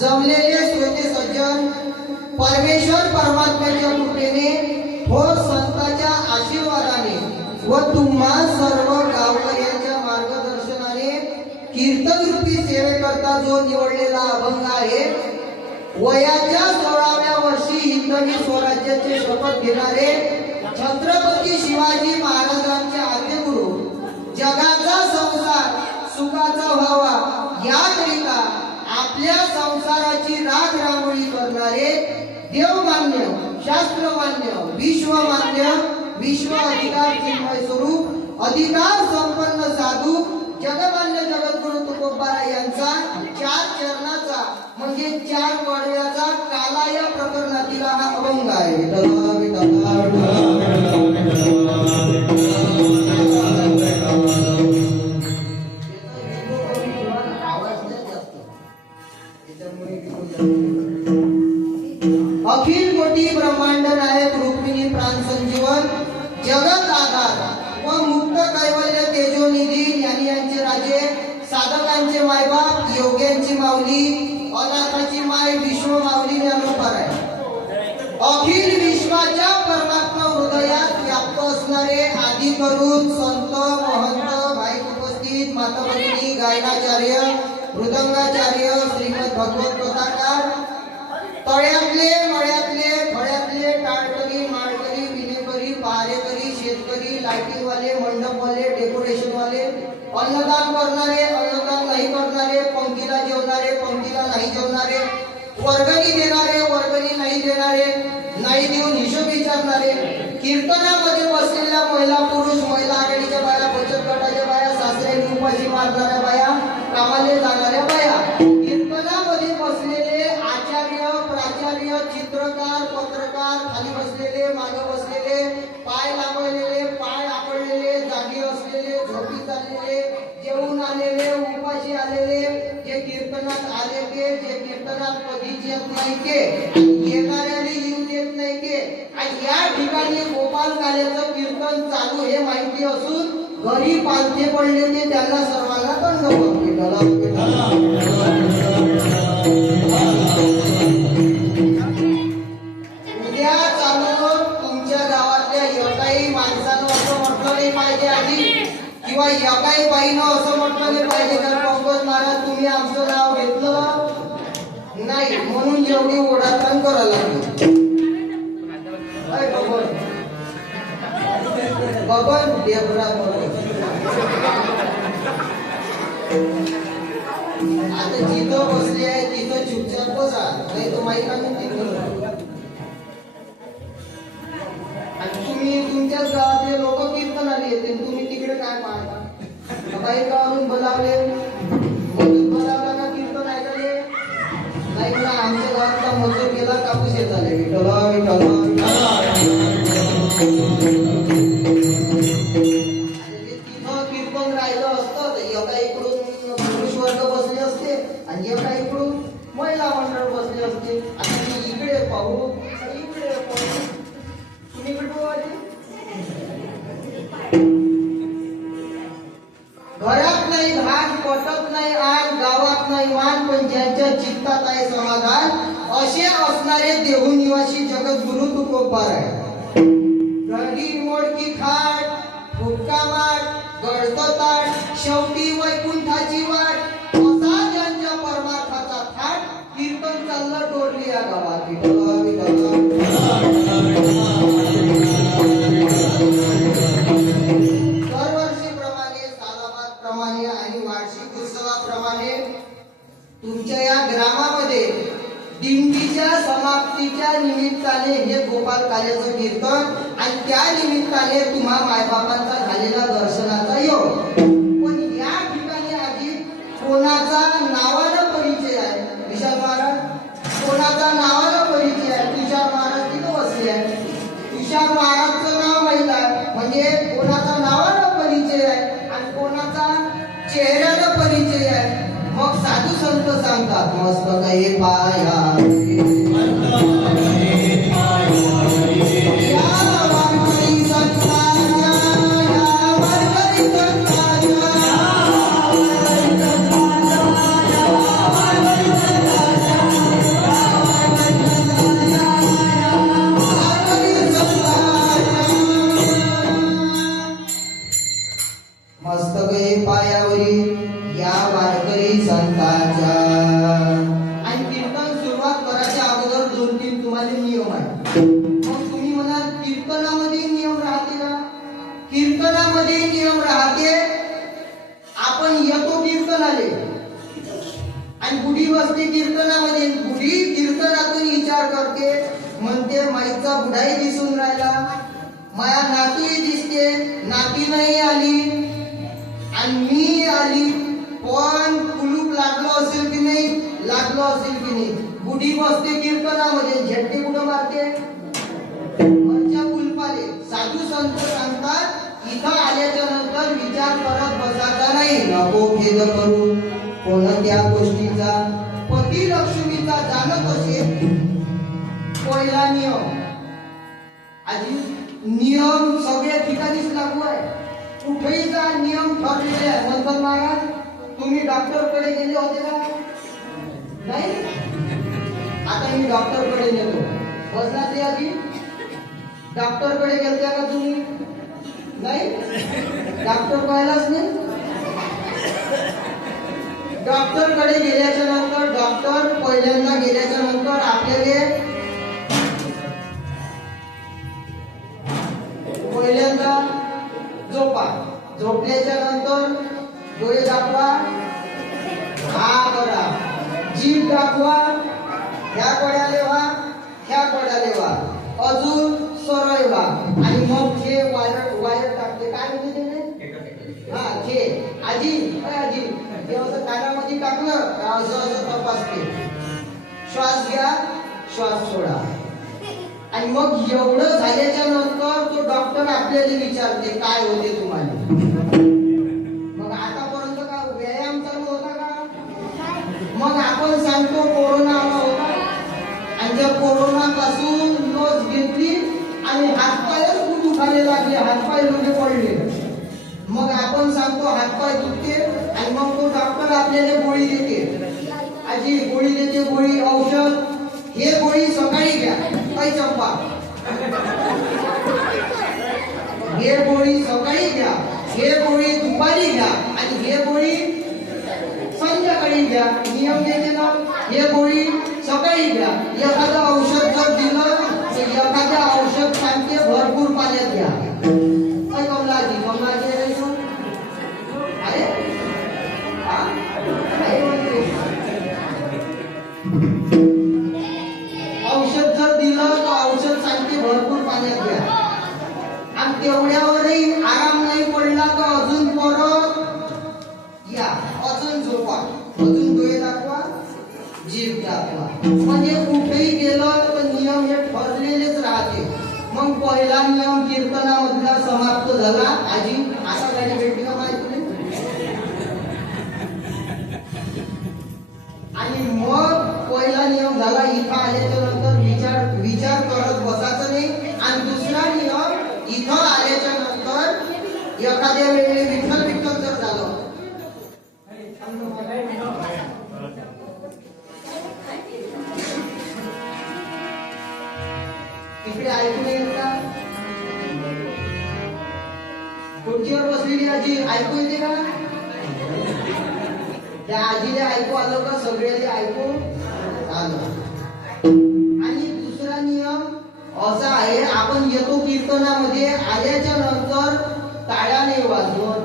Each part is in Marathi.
जमलेले श्रोते सज्जन परमेश्वर परमात्म्याच्या कृपेने थोर संतांच्या आशीर्वादाने व तुम्हा सर्व गावकऱ्यांच्या मार्गदर्शनाने कीर्तन रूपी सेवेकरता जो निवडलेला अभंग आहे, वयाच्या 16व्या वर्षी हिंदवी स्वराज्याचे शपथ घेणारे छत्रपती शिवाजी महाराजांचे आद्यगुरु, जगाचा संसार सुखाचा व्हावा याकरिता आपल्या संसाराची राख रांगोळी करणारे देवमान्य, शास्त्रमान्य, विश्वमान्य, विश्व अधिकार चिन्मय स्वरूप अधिकार संपन्न साधू जगमान्य जगद्गुरु तुकोबारा यांचा 4 चरणाचा म्हणजे 4 पडव्याचा काला या प्रकरणातील हा अभंग आहे. अखिल कोटी ब्रह्मांड नायक रुक्मिणी प्राण संजीवन जगत आधार व मुक्त कैवल्य तेजोनिधी ज्ञानी यांचे राजे, साधकांचे मायबाप, योग्यांची माऊली, अनाथाची माय, विश्व माऊली ज्ञानोबार आहे. अखिल विश्वाच्या परमात्मा हृदयात व्याप्त असणारे आदि करून संत, महंत, भाई उपस्थित, माता भगिनी, गायनाचार्य, मृदंगाचार्य, श्रीमद भगवत कथाकार, तळ्यातले, मळ्यातले, फळ्यातले, टाळकरी, माळकरी, विनेकरी, पहारेकरी, शेतकरी, लाईटिंगवाले, मंडपवाले, डेकोरेशनवाले, अन्नदान करणारे, अन्नदान नाही करणारे, पंक्तीला जेवणारे, पंक्तीला नाही जेवणारे, वर्गणी देणारे, वर्गणी नाही देणारे, नाही देऊन हिशोब विचारणारे, कीर्तनामध्ये बसलेल्या महिला, पुरुष, महिला आघाडीच्या बाया, बचत गटाच्या बाया, सासऱ्यांनी उपाशी मारणाऱ्या बाया, कामाले जाणाऱ्या बाया, कीर्तनामध्ये बसलेले आचार्य, प्राचार्य, चित्रकार, पत्रकार, खाली बसलेले, मागे बसलेले, पाय लावलेले, पाय आपडलेले, जागी असलेले, झोपी चाललेले, जेवून आलेले, उपाशी आलेले, जे कीर्तनात आले के, जे कीर्तनात कधीच येत नाही के, येणाऱ्याने येऊ देत नाही के, आणि या ठिकाणी गोपाल काल्याचं कीर्तन चालू हे माहिती असून घरी पालथे पडले ते त्यांना सर्वांना दंड उद्या चालू तुमच्या गावातल्या एकाही माणसानं असं म्हटलं नाही पाहिजे आधी, किंवा एकाही बाईनं असं म्हटलं नाही पाहिजे तर पंकज महाराज तुम्ही आमचं नाव घेतलं नाही म्हणून जेवढी ओढाताण करायला लागली. बबन देवरा आता जिथं बसले आहे तिथं चुपचाप बसा, नाही तो माईक आणून तिथं. आणि तुम्ही तुमच्याच गावातले लोक कीर्तनाला येते, तुम्ही तिकडे काय पाहता? बाई गावावरून बोलावले, बोलावला का कीर्तन ऐकाले नाही ना, आमच्या गावातला मजूर गेला कापूस येत आले विठोबा विठोबा. कीर्तन राहिलं असतं तर एका इकडून पुरुष वर्ग बसले असते आणि एका इकडून महिला मंडळ बसले असते. आता मी इकडे पाहू इकडे पाहू, तुम्ही इकडे पाहू. घरात नाही धान, पटत नाही आण, गावात नाही मान, पण ज्यांच्या चित्तात आहे समाधान असे असणारे देहू निवासी जगद्गुरु तुकोबार आहे. घडी मोडकी खाट, फुटका माट, गडतो ताट, शेवटी वैकुंठाची वाट, असा ज्यांच्या परमार्थाचा थाट, कीर्तन चाललं डोरली या गावात. दरवर्षीप्रमाणे, सालाबादप्रमाणे आणि वार्षिक उत्सवाप्रमाणे तुमच्या या ग्रामामध्ये दिंडीच्या समाप्तीच्या निमित्ताने हे गोपाल काल्याचं कीर्तन आणि त्या निमित्ताने तुम्हा मायबापांचा झालेला दर्शनाचा योग. पण या ठिकाणी आधी कोणाचा नावानं परिचय आहे? विशाल संत सांगतात मस्तक हे पायावरी या वारकरी संतांच्या, या वारकरी संतांच्या, मस्तक हे पायावरी या वारकरी संतांच्या. आणि कीर्तन सुरुवात करायच्या अगोदर 2-3 तुम्हाला नियम आहे. मग तुम्ही म्हणाल कीर्तनामध्ये नियम राहते का? कीर्तनामध्ये नियम राहते. आपण येतो कीर्तनाले आणि बुढी बसते कीर्तनामध्ये. बुढी कीर्तनातून विचार करते, म्हणते माईचा बुढाही दिसून राहिला, माया नातूही दिसते, नाती नाही आली आणि मी आली, पण कुलूप लागलो असेल की नाही, लागलो असेल की नाही. बुढी बसते कीर्तनामध्ये, झटके कुठं मारते? वरच्या कुलपाले. साधू संत सांगतात इथं आल्याच्या नंतर विचार करत बसायचा नाही. नको भेद करू कोणत्या गोष्टीचा, पती लक्ष्मीचा जाणत असेल. पहिला नियम. आधी नियम सगळ्या ठिकाणीच लागू आहे. कुठेही जा नियम ठरलेले आहे. म्हणतात महाराज तुम्ही डॉक्टर कडे गेले होते का? नाही. आता मी डॉक्टर कडे नेतो. बसनातली आधी डॉक्टर कडे गेलते का तुम्ही? नाही. डॉक्टर पाहिलाच नाही. डॉक्टर कडे गेल्याच्या नंतर डॉक्टर पहिल्यांदा गेल्याच्या नंतर आपल्याला पहिल्यांदा झोपा. झोपल्याच्या नंतर डोळे दाखवा, हा करा, जीभ दाखवा, ह्या कड्याले व्हा, ह्या कड्याले व्हा, अजून सरळ व्हा. आणि मग हे वायर टाकते. काय म्हणते ते? हा हे आजी, आजी हे असं कानामध्ये टाकलं असं असं तपासते. श्वास घ्या, श्वास सोडा. आणि मग एवढं झाल्याच्या नंतर तो डॉक्टर आपल्याला विचारते काय होते तुम्हाला. मग आतापर्यंत का व्यायाम चालू होता का? मग आपण सांगतो कोरोना आला होता आणि त्या कोरोना पासून लस घेतली आणि हातपायच खूप दुखायला लागले, हातपाय लोके पडले. मग आपण सांगतो हातपाय दुखते आणि मग तो डॉक्टर आपल्याला गोळी देते. आजी गोळी देते, गोळी औषध. हे गोळी सकाळी घ्या, काही चंपा. हे गोळी सकाळी घ्या, हे गोळी दुपारी घ्या आणि हे गोळी संध्याकाळी घ्या. नियम देते ना. हे गोळी सकाळी घ्या. एखादं औषध जर दिलं तर एखाद्या औषध सांगते भरपूर पाण्यात घ्या. काय कमलाजी, कमलाजी अरे औषध जर दिलं तर औषध सांगते भरपूर पाण्यात घ्या. आणि तेवढ्यावरही आराम नाही पडला तर अजून परत या, अजून झोपा, अजून डोळे दाखवा, जीभ दाखवा. म्हणजे कुठेही गेलं तर नियम हे ठरलेलेच राहते. मग पहिला नियम कीर्तनामधला समाप्त झाला. आजी आता गाडी भेटली का माहिती नाही. आणि मग पहिला नियम झाला इथं आल्याच्या नंतर विचार करत बसायचं नाही. आणि दुसरा नियम इथं आल्याच्या नंतर एखाद्या वेळी विठ्ठल विठ्ठल जर झालं तिकडे ऐकून येईल का? खुर्चीवर बसलेली आजी ऐकू येते का? त्या आजीला ऐकू आलं का? सगळ्याला ऐकू आलं. आणि दुसरा नियम असा आहे, आपण येतो कीर्तनामध्ये आल्याच्या नंतर टाळ्या नाही वाजवत,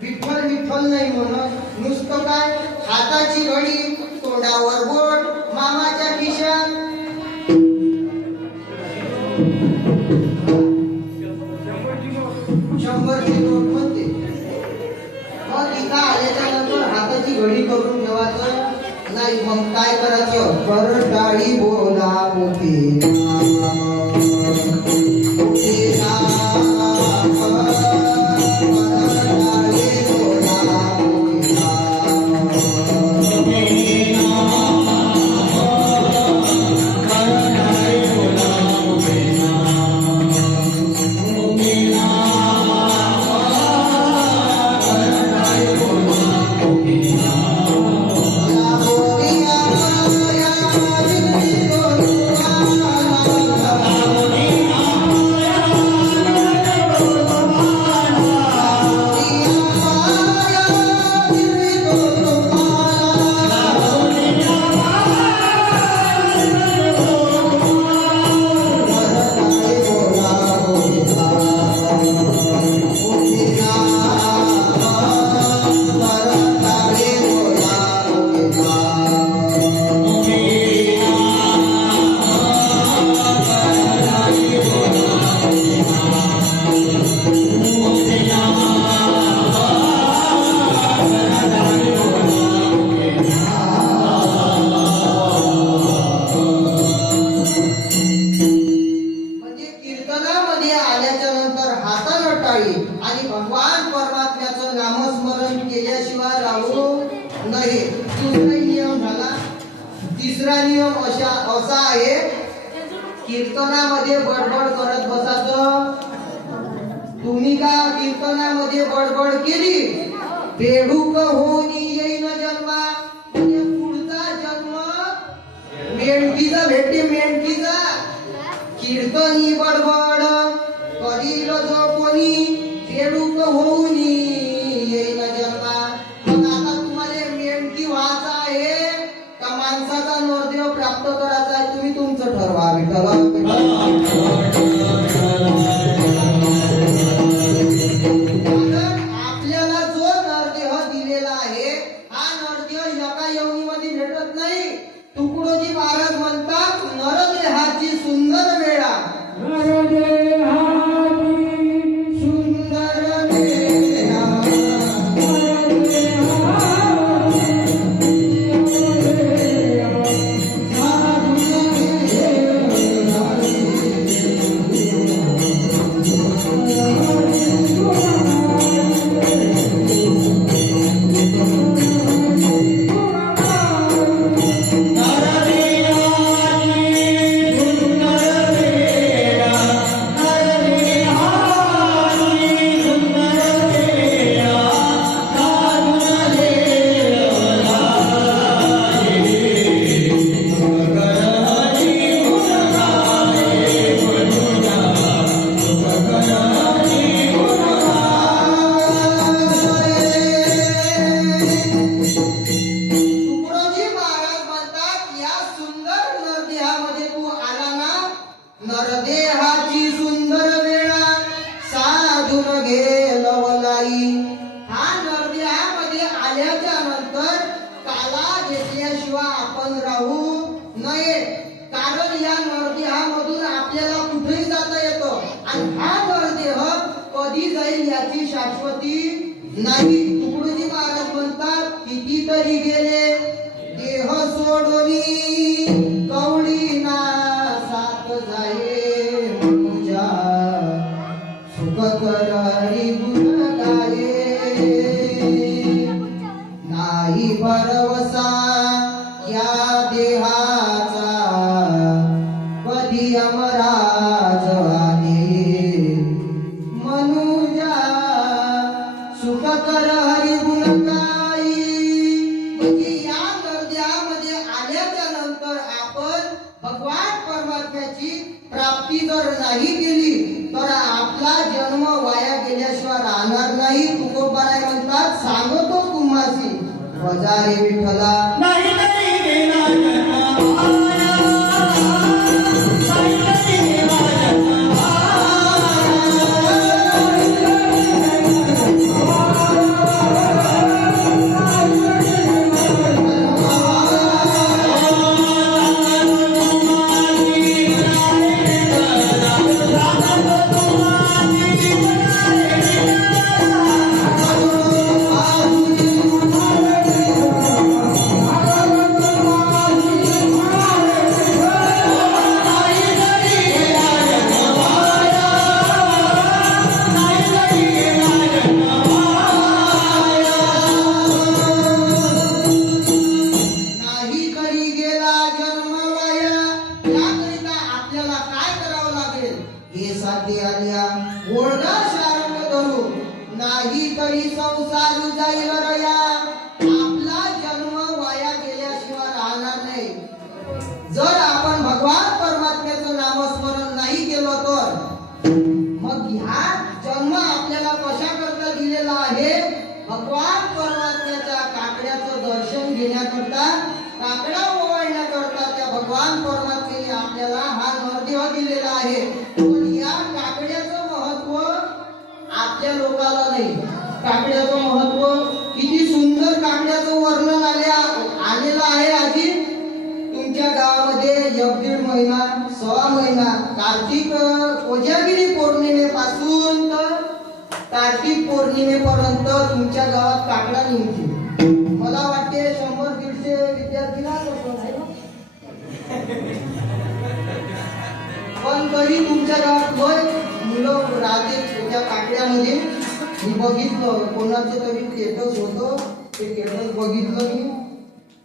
विठ्ठल विठ्ठल नाही म्हणत. नुसतं काय हाताची घडी, तोंडावर बोट, मामाच्या खिशात. शंभरची नोट म्हणते. मग इथं आल्याच्या नंतर हाताची घडी करून ठेवायचं नाही. मग काय करायचं? करटाळी बोला मोठी Amen. तिसरा नियम असा आहे, कीर्तनामध्ये बडबड करत बसायचं. तुम्ही का कीर्तनामध्ये बडबड केली, बेडूक होनी येईन जन्मा, म्हणजे पुढचा जन्म मेंढकीचा भेटते, मेंढकीचा. कीर्तनी बडबड करील जो कोणी, बेडूक होऊनी येईन जन्मा. मग आता तुम्हाला मेंढकी व्हायचा आहे का माणसाचा नरदेह प्राप्त करायचा आहे, तुम्ही तुमचं ठरवा. आपल्याला जो नरदेह दिलेला आहे, हा नरदेह एका योनीमध्ये भेटत नाही. तुकडोजी महाराज म्हणतात, नरदेहाची सुंदर वेळा, नरदेहाची सुंदर वेळा साधून घे लवलाई. हा नरदेहामध्ये आल्याच्या नंतर काला घेतल्याशिवाय आपण राहू नये, कारण या नरदेहामधून आपल्याला कुठेही जाता येतं आणि हा नरदेह कधी जाईल याची शाश्वती नाही. तुकडोजी महाराज म्हणतात, कितीतरी गेले देह सोडोनी, कवडी ना साथ जाये मनुजा, सुख कर हरी गुण गाये. नाही भरवसा या देहाचा, कधी अमराज आले मनुजा, सुख कर हरी गुण गाई. म्हणजे या नरदेहामध्ये आल्याच्या नंतर आपण भगवान परमात्म्याची प्राप्ती जर नाही केली तर आपला जन्म वाया गेल्याशिवाय राहणार नाही. तुकोबाराय म्हणतात, सांगतो तुम्हासी बजारे विठ्ठला, नाही तरी गेला जन्म वाया, नाही तरी गेला जन्म नाही तरी संसार जाईल रया. आपला जन्म वाया गेल्याशिवाय राहणार नाही. जर आपण भगवान परमात्म्याचं नामस्मरण नाही केलं तर मग ह्या जन्म आपल्याला कशा करता दिलेला आहे, भगवान परमात्म्याच्या काकड्याचं दर्शन घेण्याकरता, काकडा ओवाळण्याकरता त्या भगवान परमात्म्याने आपल्याला हा नरदेह दिलेला आहे. पण या काकड्याचं महत्व आपल्या लोकाला नाही. काकड्याचं महत्व किती सुंदर काकड्याचं वर्णन आलेलं आहे. आधी तुमच्या गावामध्ये 1-1.5 महिना, 1.25 महिना, कार्तिक कोजागिरी पौर्णिमेपासून तर कार्तिक पौर्णिमेपर्यंत तुमच्या गावात काकडा निघते. मला वाटते 100-150 विद्यार्थी पण तरी तुमच्या गावात मुलं राहते त्या काकड्यामध्ये. मी बघितलं, कोणाचं तरी स्टेटस होतं, ते स्टेटस बघितलं मी.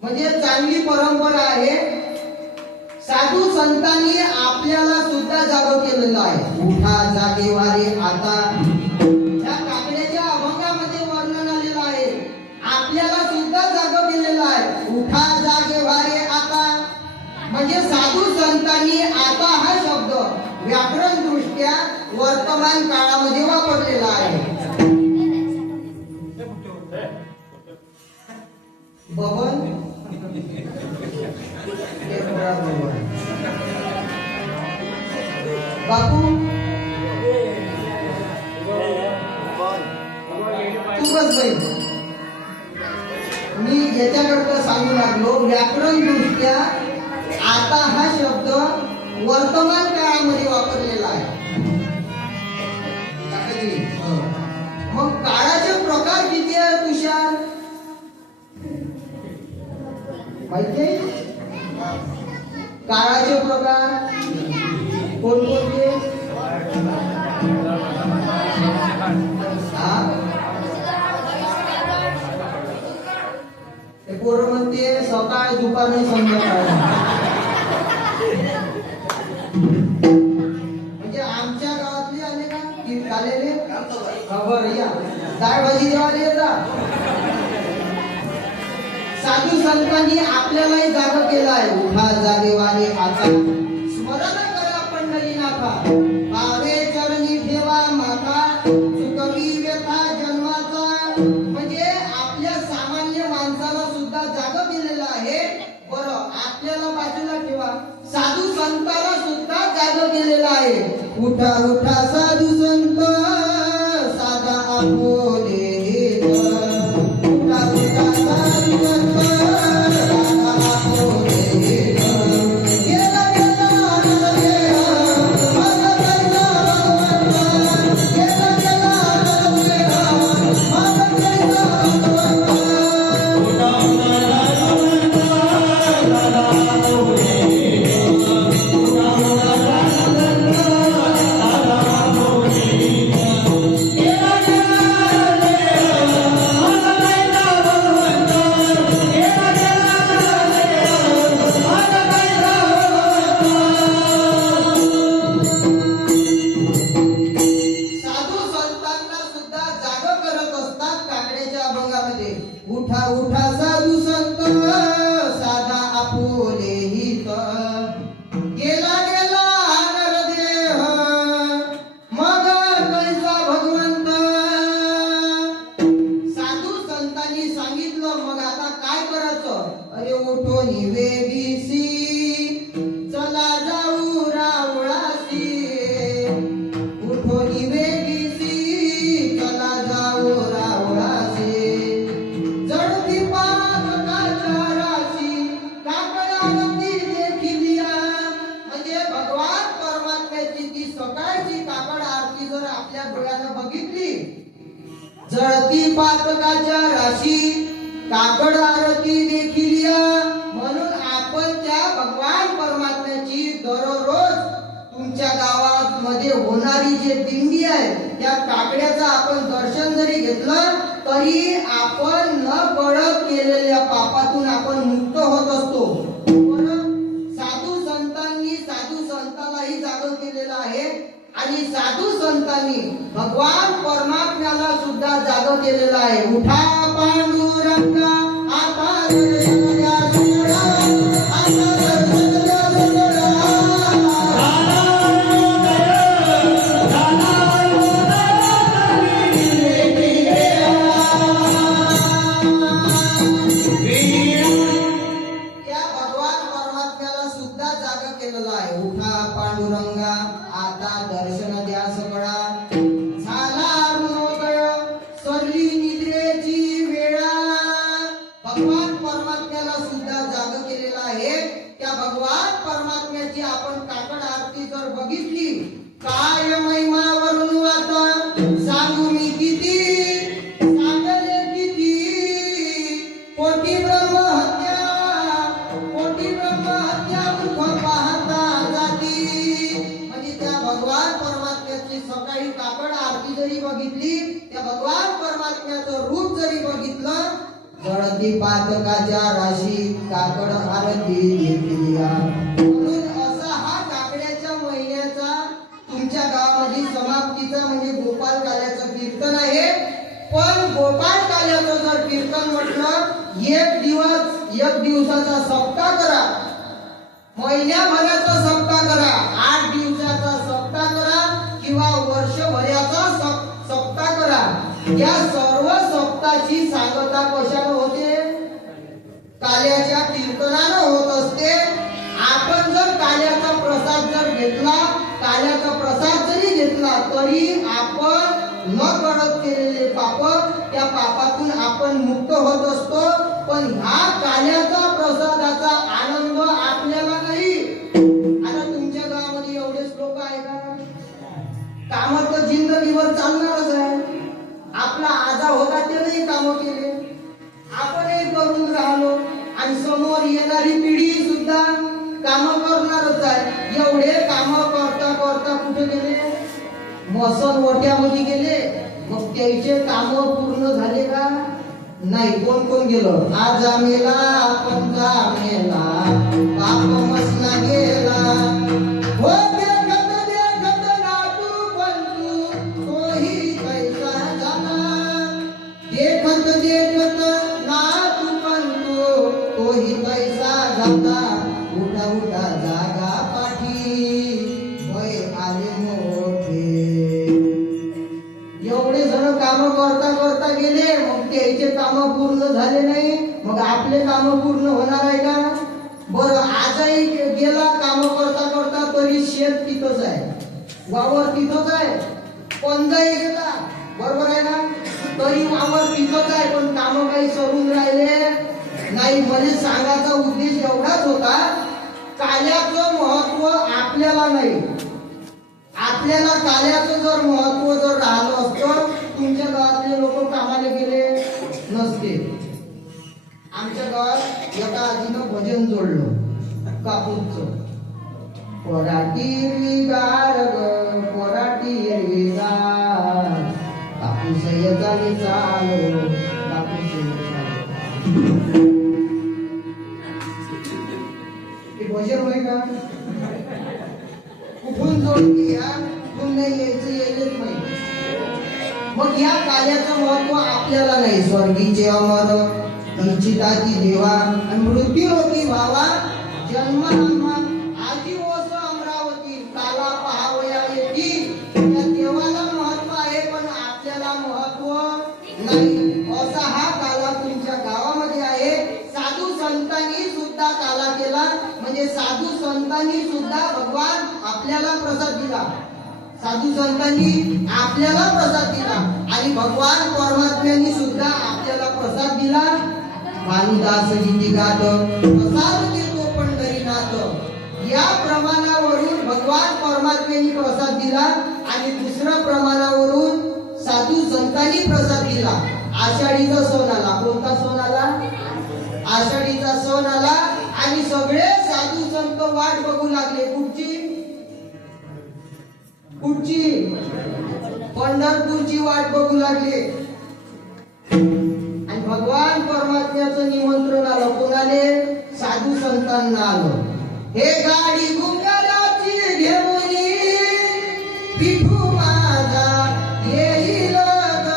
म्हणजे चांगली परंपरा आहे. साधू संतांनी आपल्याला सुद्धा जागं केलेलं आहे. उठा जागे वारे आता, या काकड्याच्या अभंगामध्ये वर्णन आलेलं आहे. आपल्याला सुद्धा जागं केलेलं आहे. उठा जागे वारे आता, म्हणजे साधू संतांनी आता हा शब्द व्याकरण दृष्ट्या वर्तमान काळामध्ये वापरलेला आहे. बबन बापू तू बस बाई, मी याच्याकडे सांगू लागलो. व्याकरण दृष्ट्या आता हा शब्द वर्तमान काळामध्ये वापरलेला आहे. मग काळाचे प्रकार किती आहे तुषार माहिती? काळाचे प्रकार कोणकोणते? ते पोरं म्हणते सकाळ दुपार संध्याकाळ. म्हणजे आमच्या गावातले आले का की आलेले खबर या डाळ भाजी जेवायला येतात. साधू संतांनी आपल्यालाही जागा केला आहे. उठा जागे वाले आता, स्मरण करा पंढरीनाथा, भावे चरणी ठेवा माथा, चुकवी व्यथा जन्माचा. म्हणजे आपल्या सामान्य माणसाला सुद्धा जागा केलेलं आहे. बरं, आपल्याला बाजूला ठेवा, साधू संताला सुद्धा जागा केलेलं आहे. उठा उठा साधू संत, साधा आपोले उठा उठा साधू संत, साधा आपुले हित, गेला गेला नरदेह, मग कैसा भगवंत. साधू संतांनी सांगितलं, मग आता काय करायचं? अरे उठो निवेगीसी, चला जाऊ रावळासी. उठो निवेगीसी, चला जाऊ रावळासी. सकाळची काकड आरती जर आपल्या डोळ्यानं बघितली, जळती पातकाच्या राशी, काकड आरती देखील या. म्हणून आपण त्या भगवान परमात्म्याची दररोज तुमच्या गावात मध्ये होणारी जे दिंडी आहे, त्या काकड्याचं आपण दर्शन जरी घेतलं तरी आपण न कळत केलेल्या पापातून आपण मुक्त होत असतो. साधू संतांनी साधू संतालाही जागं केलेलं आहे आणि साधू संतांनी भगवान परमात्म्याला सुद्धा जागं केलेलं आहे. उठा पांडुरंगा आता दर्शन द्या सगळा, आता दर्शन द्या सगळा. त्या भगवान परमात्म्याला सुद्धा जागं केलेलं आहे. उठा पांडुरंगा आता दर्शन द्या सगळा, झाला अरुणोदय सरली निद्रेची वेळा. भगवान परमात्म्याला सुद्धा जागं केलेलं आहे. त्या भगवान परमात्म्याची आपण काकड आरती जर बघितली, काय महिमा वरून आता सांगू मी किती, सांगले किती. कोटी ब्रह्महत्या, कोटी ब्रह्महत्या मुख पाहता जाती. म्हणजे त्या भगवान परमात्म्याची सकाळी काकड आरती जरी बघितली, त्या भगवान परमात्म्याचं रूप जरी बघितलं जळती पातकाच्या राशी काकड आरती घेतली म्हणून असा हा काकड्याच्या महिन्याचा तुमच्या गावामध्ये समाप्तीचा म्हणजे गोपाल काल्याचं कीर्तन आहे. पण गोपाल काल्याचं जर कीर्तन म्हटलं एक दिवसाचा सप्ताह करा, महिन्याभराचा सप्ताह करा, 8 दिवसाचा सप्ताह करा किंवा वर्षभराचा सप्ताह करा. या सर्व सप्ताहाची सांगता कशाने होते? काल्याच्या कीर्तनानं होत असते. आपण जर काल्याचा प्रसाद जर घेतला, काल्याचा प्रसाद जरी घेतला तरी आपण न कळत केलेले पाप, त्या पापातून आपण मुक्त होत असतो. पण ह्या काल्याचा प्रसादाचा आनंद आपल्याला नाही. आता तुमच्या गावामध्ये एवढेच लोक आहे का? काम तर जिंदगीभर चालणारच आहे. आपला आजा होता त्यानेही काम केले, आपणही करून राहिलो आणि समोर येणारी पिढी सुद्धा काम करणारच आहे. एवढे काम करता करता कुठे गेले? मसन ओट्यामध्ये गेले. मग त्याचे काम पूर्ण झाले का? नाही. कोण कोण गेलं? आज मेला आपण मेला बाप मसला गेला. हो देखत देखत नातू पंतू तोही कैसा झाला. देखत देखत नातू पंतू तोही कैसा झाला. उठा उठा जागा पाठी वय आले मोठे. एवढे जण काम करता करता गेले, मग त्याचे काम पूर्ण झाले नाही. मग आपले काम पूर्ण होणार आहे का? बरं, आजही गेला काम करता करता तरी शेत तिथंच आहे, वावर तिथंच आहे. पंजाही गेला, बरोबर आहे ना, तरी वावर तिथंच आहे. पण काम काही सरून राहिले नाही. म्हणजे सांगायचा उद्देश एवढाच होता, काल्याचं महत्व आपल्याला नाही. आपल्याला काल्याचं जर महत्व जर राहिलं असतं, तुमच्या गावातले लोक कामाला गेले नसते. आमच्या गावात एका आजीनं भजन जोडलं कापूसचं. पराठी गार ग पराठी गार कापूस येताले चालो कापूस हे भजन होय का? कुठून जोडली या कुठून नाही यायचं यायलाच माहिती. मग या काल्याचं महत्व आपल्याला नाही. स्वर्गीचे अमर इच्छिताची देवा आणि मृत्यूरोगी व्हावा जन्म आजी ओस अमरावती काला पहावया येती. त्या देवाला महत्व आहे पण आपल्याला महत्व नाही. असा हा काला तुमच्या गावामध्ये आहे. साधू संतांनी सुद्धा काला केला, म्हणजे साधू संतांनी सुद्धा भगवान आपल्याला प्रसाद दिला. साधू संतांनी आपल्याला प्रसाद दिला आणि भगवान परमात्म्यांनी सुद्धा आपल्याला प्रसाद दिला. भानुदास गीती गात प्रसाद देतो पंढरीनाथ. या प्रमाणावरून भगवान परमात्म्यांनी प्रसाद दिला आणि दुसऱ्या प्रमाणावरून साधू संतांनी प्रसाद दिला. आषाढीचा सण आला. कोणता सण आला? आषाढीचा सण आला आणि सगळे साधू संत वाट बघू लागले. कुठची? पंढरपूरची वाट बघू लागले. आणि भगवान परमात्म्याचं निमंत्रण आलं. कोणाले? साधू संतांना आलं. हे गाडी गुंगाराची घेऊन विठू माझा येईल ग.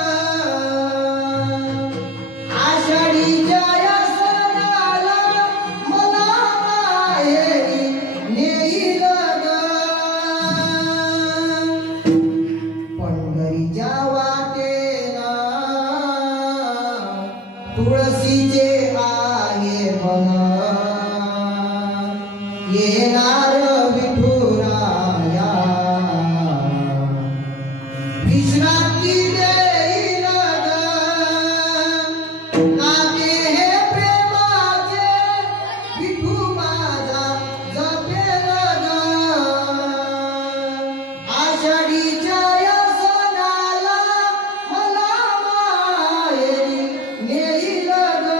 आषाढीच्या या सणाला मला माहेरी नेईल ग. पंढरीच्या वाटेला तुळशीचे आहे मन. येणार विठुराया विश्रांती देईल ग. नाते हे प्रेमाचे विठू माझा जपेल ग. आषाढीच्या या सणाला मला माहेरी नेईल ग.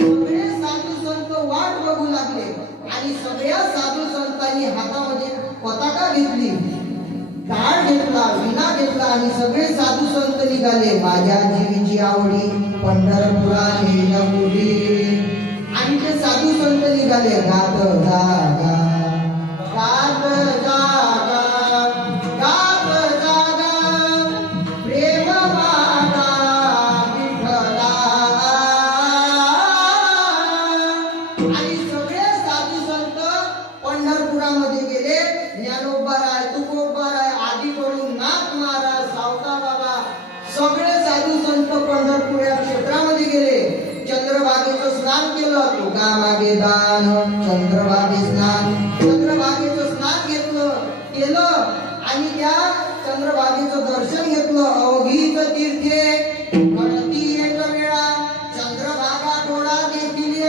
सगळे साधू संत वाट बघू लागले आणि सगळ्या साधू संतांनी हातामध्ये पताका घेतली, टाळ घेतला, विणा घेतला आणि सगळे साधू संत निघाले. माझ्या जीवीची आवडी पंढरपुरात येईना मुली. आणि ते साधू संत निघाले गात जागा गात जागा गात जागा प्रेम मागा विठ्ठला. आणि सगळे साधू संत पंढरपुरामध्ये गेले. ज्ञानोबा राय, तुकोबा राय, आदी कडून नाथ महाराज, सावता बाबा सगळे साधू संत पंढरपूर या क्षेत्रामध्ये गेले. चंद्रभागेचं स्नान केलं. तुका मागे दान चंद्रभागे स्नान. चंद्रभागेचं स्नान केलं आणि त्या चंद्रभागेचं दर्शन घेतलं. अवघीच तीर्थे घडती एक वेळा चंद्रभागा डोळा देखील.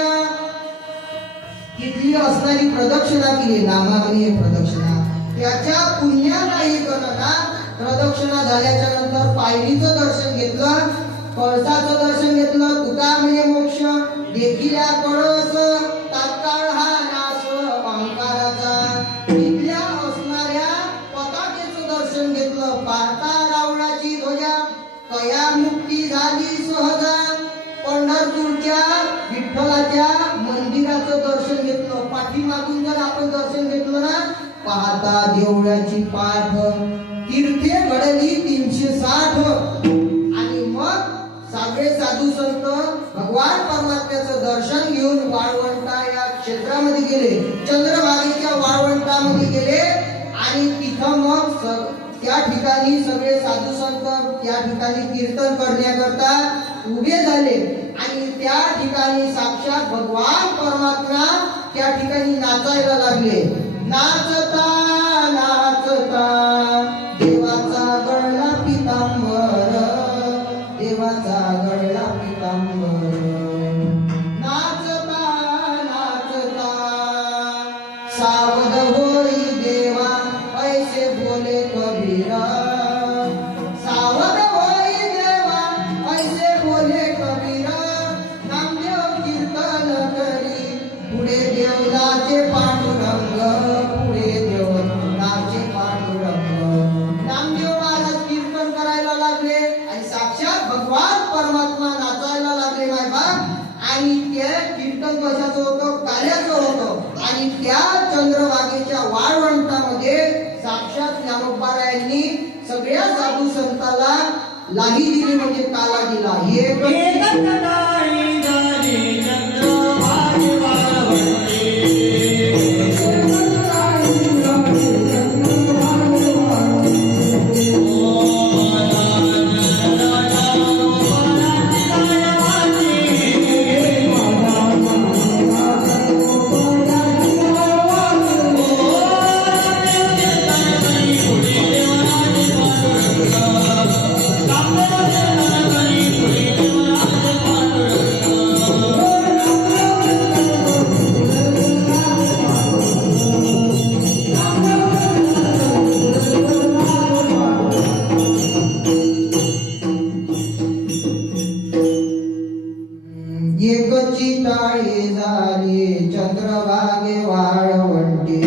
तिथली असणारी प्रदक्षिणा केली, नामावली प्रदक्षिणा. त्याच्या पुण्यालाही गणना. प्रदक्षिणा झाल्याच्या नंतर पायरीचं दर्शन घेतलं, कळसाचं दर्शन घेतलं. तुका म्हणे मोक्ष देखील कळस तात्काळ हा नाश अहंकाराचा. तिथल्या असणाऱ्या पताकेचं दर्शन घेतलं. पाहता रावणाची ध्वजा कया मुक्ती झाली सहजा. पंढरपूरच्या विठ्ठलाच्या मंदिराचं दर्शन घेतलं. पाठीमागून जर आपण दर्शन घेतलं ना, पाहता देवळाची पाठ तीर्थे घडली 360. आणि मग सगळे साधू संत भगवान परमात्म्याचं दर्शन घेऊन वाळवंटा या क्षेत्रामध्ये गेले. चंद्रभागेच्या वाळवंटामध्ये गेले आणि तिथं मग त्या ठिकाणी सगळे साधू संत त्या ठिकाणी कीर्तन करण्याकरता उभे झाले. आणि त्या ठिकाणी साक्षात भगवान परमात्मा त्या ठिकाणी नाचायला लागले. नाचता नाचता देवाचा गळला पितांबर, देवाचा गळला पितांबर. नाचता नाचता सावध होई देवा ऐसे बोले कबीरा. सावध होई देवा ऐसे बोले कबीरा. नामदेव कीर्तन करी पुढे देवलाचे पांडुरंग, पुढे देवलाचे पांडुरंग. नामदेव महाराज कीर्तन करायला लागले आणि साक्षात भगवान परमात्मा नाचायला लागले माय बाप. आणि ते कीर्तन कशाचं होतं? कार्याचं होतं. आणि त्या चंद्रभागेच्या वाळवंटामध्ये साक्षात ज्ञानोबारायांनी सगळ्या साधू संताला लाही दिली, म्हणजे काला दिला. हे एकची टाळे झाली चंद्रभागे वाळवंटे.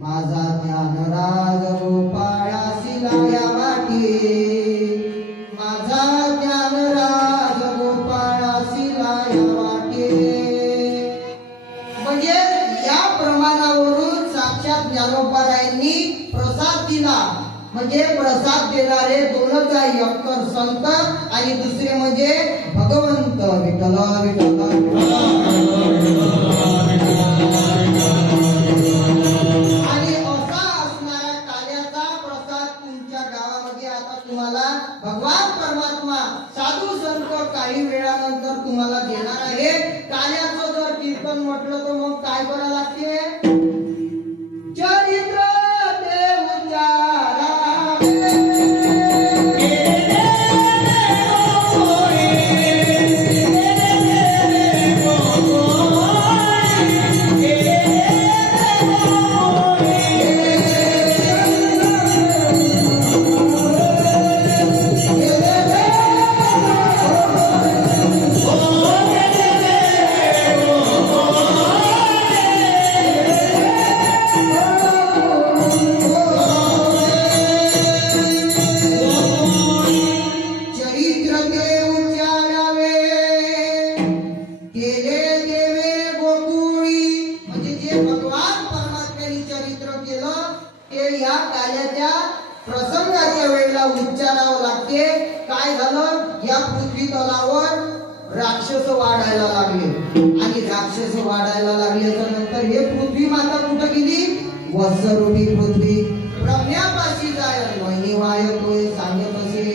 माझा ज्ञानराज गोपाळासी लाया वाटे. माझा ज्ञानराज गोपाळासी लाया वाटे. म्हणजे या प्रमाणावरून साक्षात ज्ञानोबारायांनी प्रसाद दिला. म्हणजे प्रसाद देणारे दोनच आहे, एक तर संत आणि दुसरे म्हणजे भगवंत. विठ्ठल विठ्ठल. आणि असा असणारा काल्याचा प्रसाद तुमच्या गावामध्ये आता तुम्हाला भगवान परमात्मा साधू संत काही वेळानंतर तुम्हाला देणार आहे. काल्याचं जर कीर्तन म्हटलं तर मग काय करावं लागते? चरित्र राक्षस वाढायला लागले आणि राक्षस वाढायला लागल्याच्या नंतर हे पृथ्वी माता कुठं गेली? वत्सरूपी पृथ्वी ब्रह्म्यापाशी जाय वहिनी वायतोय सांगत असे.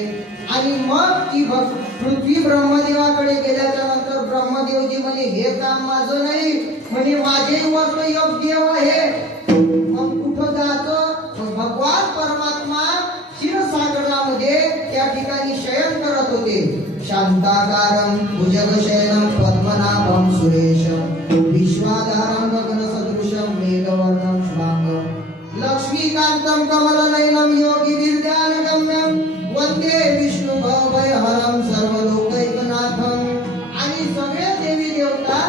आणि मग ती पृथ्वी ब्रह्मदेवाकडे गेल्याच्या नंतर ब्रह्मदेवजी म्हणे हे काम माझं नाही, म्हणे माझे वर्ण योग देव आहे. मग कुठं जायचं? भगवान परमात्मा क्षीरसागरामध्ये त्या ठिकाणी शयन करत होते. शांताकारं भुजगशयनं पद्मनाभं सुरेशं विश्वाधारं गगनसदृशं मेघवर्णं शुभांगं लक्ष्मीकान्तं कमलनयनं योगिविद्यानगम्यं वंदे विष्णुभवभयहरं सर्वलोकैकनाथं. आणि सगळे देवी देवता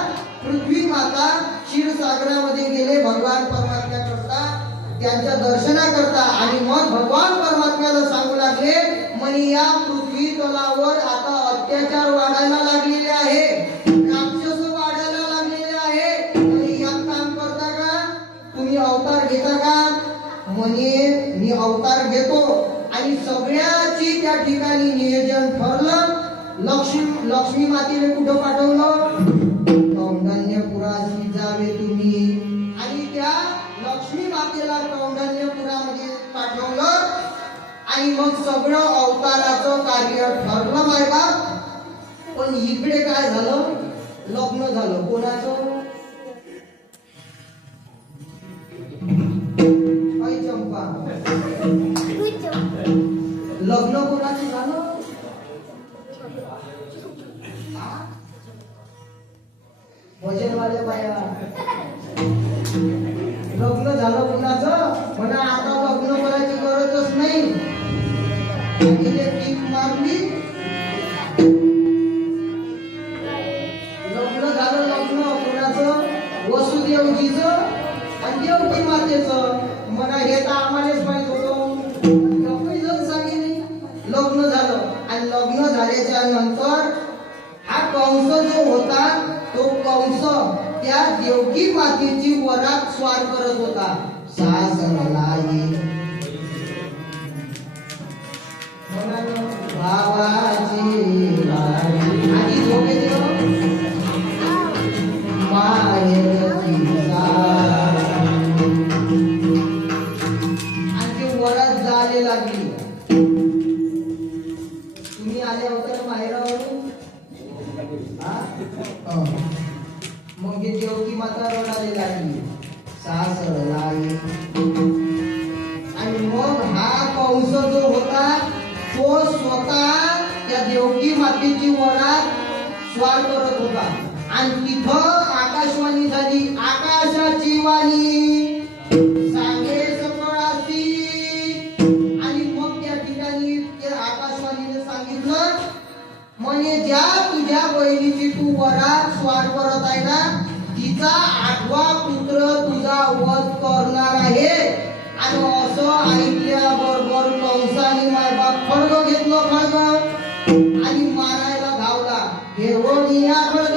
पृथ्वी माता क्षीरसागरामध्ये गेले भगवान परमात्म्याकरता, त्यांच्या दर्शनाकरता. आणि मग भगवान परमात्म्याला सांगू लागले म्हणे या पृथ्वी तलावर आता अत्याचार वाढायला लागलेले आहे, राक्षस वाढायला लागलेले आहे. म्हणे एक काम करता का? तुम्ही अवतार घेता का? म्हणे मी अवतार घेतो. आणि सगळ्याची त्या ठिकाणी नियोजन ठरलं. लक्ष्मी मातेने कुठं पाठवलं? कौंडण्यपुराशी जावे तुम्ही. आणि त्या लक्ष्मी मातेला कौंडण्यपुरामध्ये पाठवलं. आणि मग सगळं अवताराचं कार्य ठरलं मायबा. पण इकडे काय झालं? लग्न झालं. कोणाचं? चंपा. लग्न कोणाचं झालं? भजनवाल्या बाया. लग्न झालं कोणाचं? म्हणा आता लग्न करायची गरजच नाही. मारली. लग्न झालं. लग्न कोणाचं? वसुदेवजीचं आणि देवकी मातेचं. म्हणा हे तर आम्हालाच माहित होतं, काही जण सांगितले. लग्न झालं. आणि लग्न झाल्याच्या नंतर हा कंस जो होता तो कंस त्या देवकी मातेची वरात स्वार करत होता. सासरलाई भावाची आणि दोघे देव मायेची आणि ती वरात जायला लागली. तुम्ही आले होते ना माहेरावरून? मग देवकी माता रडायला लागली. सासरलाई. आणि मग हा कंस जो होता तो स्वतः त्या देवकी मातेची वरात स्वार करत होता. आणि तिथं आकाशवाणी झाली. आकाशाची वाणी सांगे सकळासी. आणि मग त्या ठिकाणी आकाशवाणीने सांगितलं म्हणे ज्या तुझ्या बहिणीची तू वरात स्वार करत आहे ना तिचा 8वा पुत्र तुझा वध करणार आहे. आणि असं ऐकल्याबरोबर कंसाने मायबाप खड्ग घेतलं. खड्ग आणि मारायला धावला. घेऊन या खड्ग.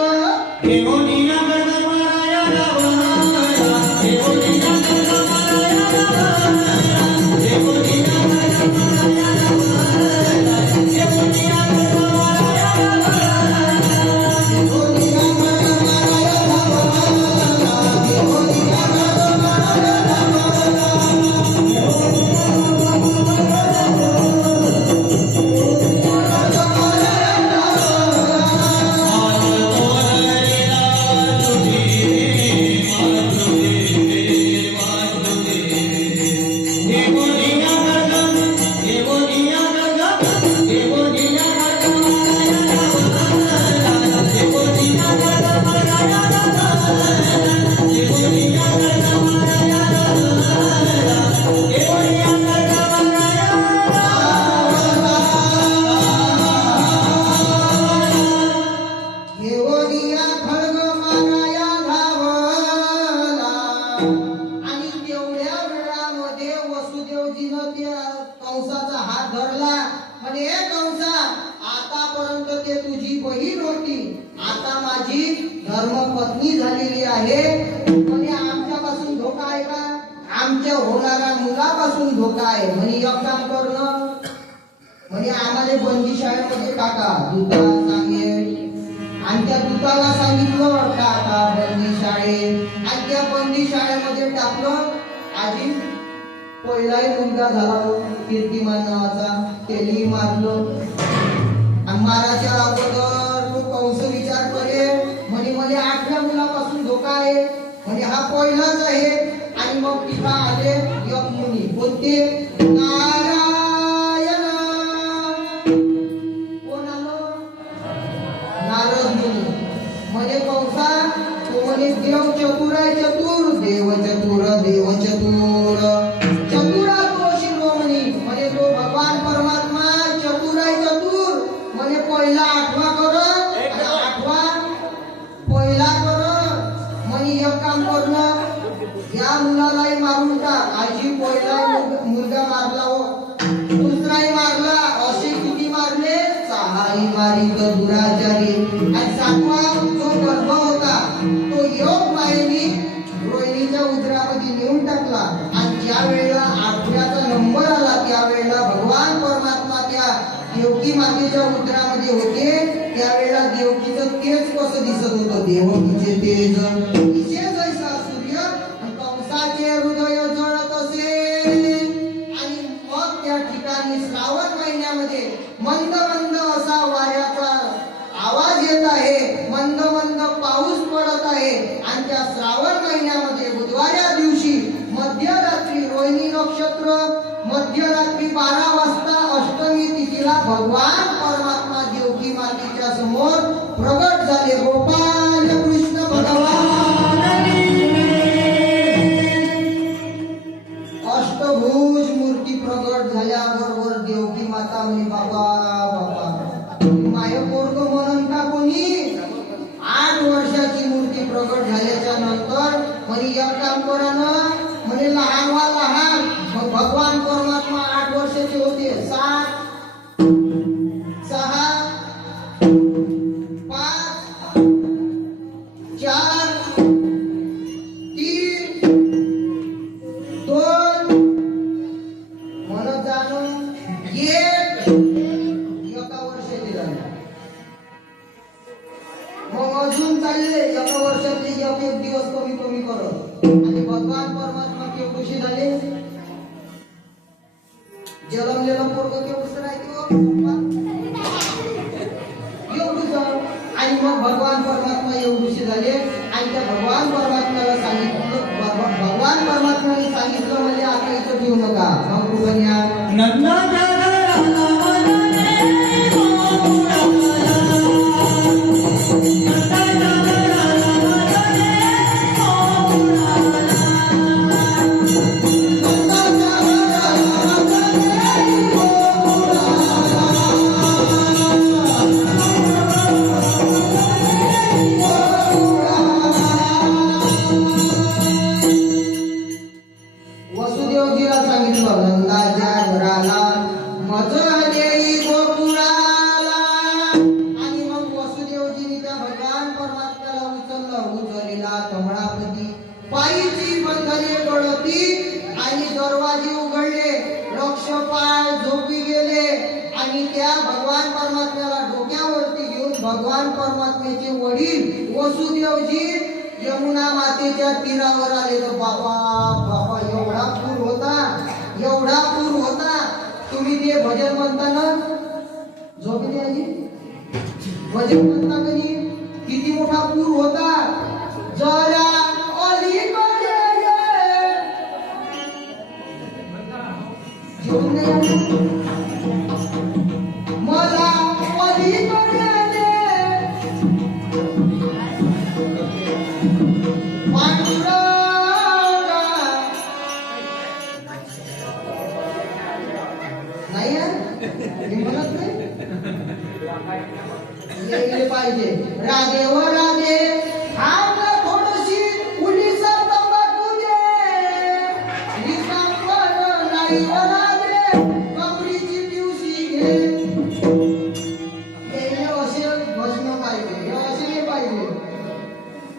धर्मपत्नी झालेली आहे. म्हणजे आमच्यापासून धोका आहे का? आमच्या होणाऱ्या मुलापासून धोका आहे. म्हणजे एक काम करणं म्हणजे आम्हाला बंदी शाळेमध्ये टाका. दुधा सांगेल आणि त्या दूताला सांगितलं टाका बंदी शाळेत आणि त्या बंदी शाळेमध्ये टाकलं. आजी पहिलाही मुलगा झाला कीर्तिमान नावाचा, त्यालाही मारलं. आणि माराच्या अगोदर तो कंस विचार करे म्हणे मला 8व्या मुलापासून धोका आहे म्हणजे हा पहिलाच आहे. आणि मग तिथं आले एक मुनी बोलते नारायण. कोण आलं? नारद मुनी. म्हणे कंसा तो म्हणे देव चतुर आहे, चतुर देव चतुर देव चतुर चतुरा तो शिरोमणी. म्हणे तो भगवान परमात्मा चतुर आहे, चतुर म्हणे पहिला 8वा कर आणि 8वा पहिला कर. म्हणे एक काम करणं या मुलालाही मारून टाक. आजी पहिला मुलगा मारला हो, दुसराही मारला, असे किती मारले? 6ही मारित दुराचारी. आणि 7वा जो गर्भ होता तो योग मायेने रोहिणीच्या उदरामध्ये नेऊन टाकला. आणि ज्या वेळेला 8व्याचा नंबर आला त्यावेळेला भगवान परमात्मा त्या देवकी मातेच्या उदरामध्ये होते. त्यावेळेला देवकीचं तेज कसं दिसत होतं? देवकीचे तेज विशेष जैसा सूर्य आणि कंसाचे हृदय जळत असे. आणि मग त्या ठिकाणी श्रावण महिन्यामध्ये मंद मंद असा वाऱ्याचा आवाज येत आहे, मंद मंद पाऊस पडत आहे. आणि त्या श्रावण महिन्यामध्ये बुधवाऱ्या दिवशी मध्यरात्री रोहिणी नक्षत्र मध्यरात्री 12 वाजता अष्टमी तिथीला भगवान परमात्मा देवकी मातेच्या समोर प्रगट झाले. गोपाल कृष्ण भगवान अष्टभुज मूर्ती प्रगट झाल्याबरोबर देवकी माता म्हणे बाबा बाबा माय पोरग म्हणून का कोणी? 8 वर्षाची मूर्ती प्रगट झाल्याच्या नंतर म्हणे एक काम करा ना म्हणे लहान वा लहान. मग भगवान परमात्मा 8 वर्षाचे होते. 7 6 5 4 3 2 म्हणत जाणं 1 वर्षाचे झाले. मग अजून चालले 1 वर्षातले एक दिवस कमी कमी करत. आणि भगवान परमात्मा केवढे झाले? जन्मलेलं पोरग केवढं राहते एवढंच. आणि मग भगवान परमात्मा एवढे झाले. आणि त्या भगवान परमात्म्याला सांगितलं, भगवान परमात्म्याने सांगितलं म्हणजे आता इथं ठेवू नका, मग कुठं या वसुदेवजीला सांगितलं नंदाच्या घराला मज देई गोकुळाला. आणि मग वसुदेवजीने त्या भगवान परमात्म्याला उचललेला कमळापती पायीची बंधने गळती आणि दरवाजे उघडले. रक्षपाल झोपी गेले. आणि त्या भगवान परमात्म्याला डोक्यावरती घेऊन भगवान परमात्म्याचे वडील वसुदेवजी यमुना मातेच्या तीरावर आले. तर बाबा बाबा एवढा पूर होता, एवढा पूर होता. तुम्ही ते भजन म्हणताना झोपी आजी भजन म्हणता कधी किती मोठा पूर होता. जरा अलीकडे जेवून नाही आलं मला अलीकडे पाहिजे. राधे व राधे आपला थोडीशी उलीसा तंबाखू दे. नाही व राधे कमरीची दिवशी घे. हे असे भजन पाहिजे, हे असे नाही पाहिजे.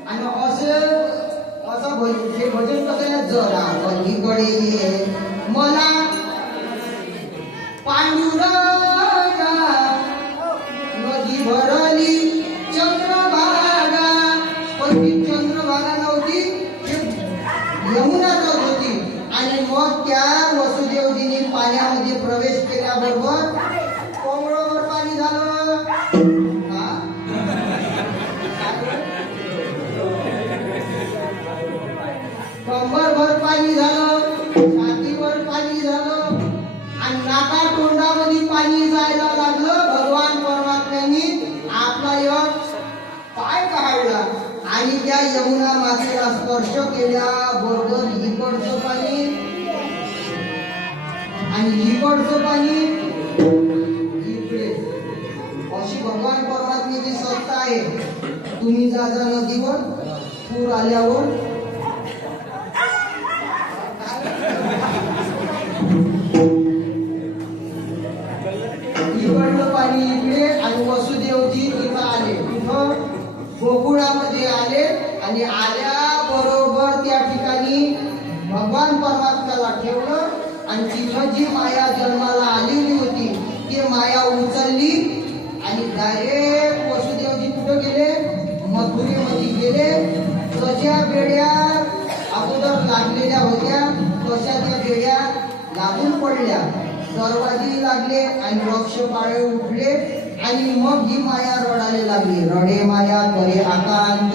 आणि असं हे भजन कसं आहे? जरा पलीकडे मला पांडुरंगा नदी भरली चंद्र कंबरभर पाणी झालं, छातीवर पाणी झालं आणि नाका तोंडामध्ये पाणी जायला लागलं. भगवान परमात्म्यांनी आपला एक पाय काढला आणि त्या यमुना मातेला स्पर्श केल्याबरोबर इकडचं पाणी आणि इकडचं पाणी इकडे. अशी भगवान परमात्म्याची सत्ता आहे. तुम्ही जा नदीवर पूर आल्यावर इकडलं पाणी इकडे आणि वसुदेवजी तिथं आले, तिथं गोकुळामध्ये आले आणि आल्याबरोबर त्या ठिकाणी भगवान परमात्म्याला ठेवलं आणि तिथं जी माया जन्माला आलेली होती ती माया उचलली आणि डायरेक्ट वसुदेवजी कुठं गेले, मथुरेमध्ये गेले. तशा बेड्या अगोदर लागलेल्या होत्या तशा त्या बेड्या लागून पडल्या, दरवाजे लागले आणि वृक्ष पाळे उठले आणि मग ही माया रडायला लागली. रडे माया करे आकांत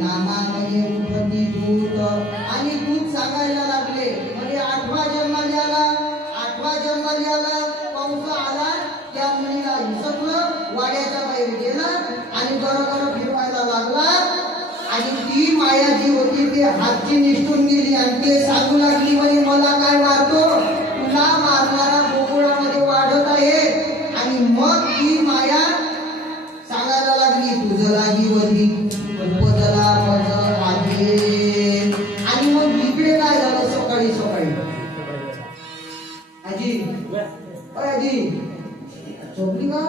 नामा म्हणे उठती दूत आणि दूत सांगायला लागले. म्हणजे आठवा जन्माला आला कंस आला, त्या मुलीला हिसकलं, वाड्याच्या बाहेर गेला आणि गरगर फिरवायला लागला आणि ती माया जी होती ती हातची निष्ठून गेली आणि ते सांगू लागली म्हणे मला काय मारतो, तुला मारणारा गोकुळामध्ये वाढत आहे. आणि मग ती माया सांगायला लागली तुझं लागी बदला मज आहे. आणि मग इकडे काय झालं सकाळी आजी आजी झोपली का,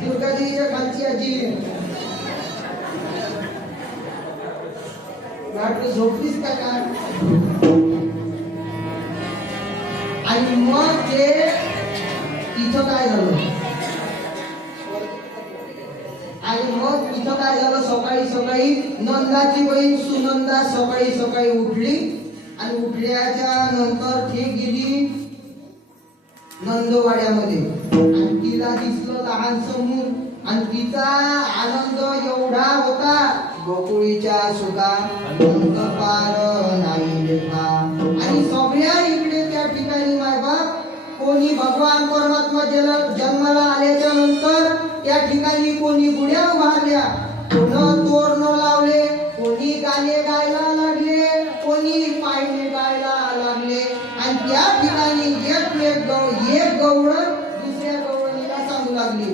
दुर्गादेवीच्या खालची आजी झोपलीस का काय. आणि मग ते तिथं काय झालं सकाळी नंदाची बहीण सुनंदा सकाळी उठली आणि उठल्याच्या नंतर ती गेली नंदवाड्यामध्ये आणि तिला दिसलं लहान समूह आणि तिचा आनंद एवढा होता गोकुळीच्या सुगा पार नाही लेखा. आणि सगळ्या इकडे त्या ठिकाणी मायबाप कोणी भगवान परमात्मा जन्माला आल्याच्या नंतर त्या ठिकाणी कोणी गुड्या उभारल्या, कोण तोरण लावले, कोणी गाणे गायला लागले, कोणी पायणे गायला लागले आणि त्या ठिकाणी एक गवळ दुसऱ्या गवळणीला सांगू लागली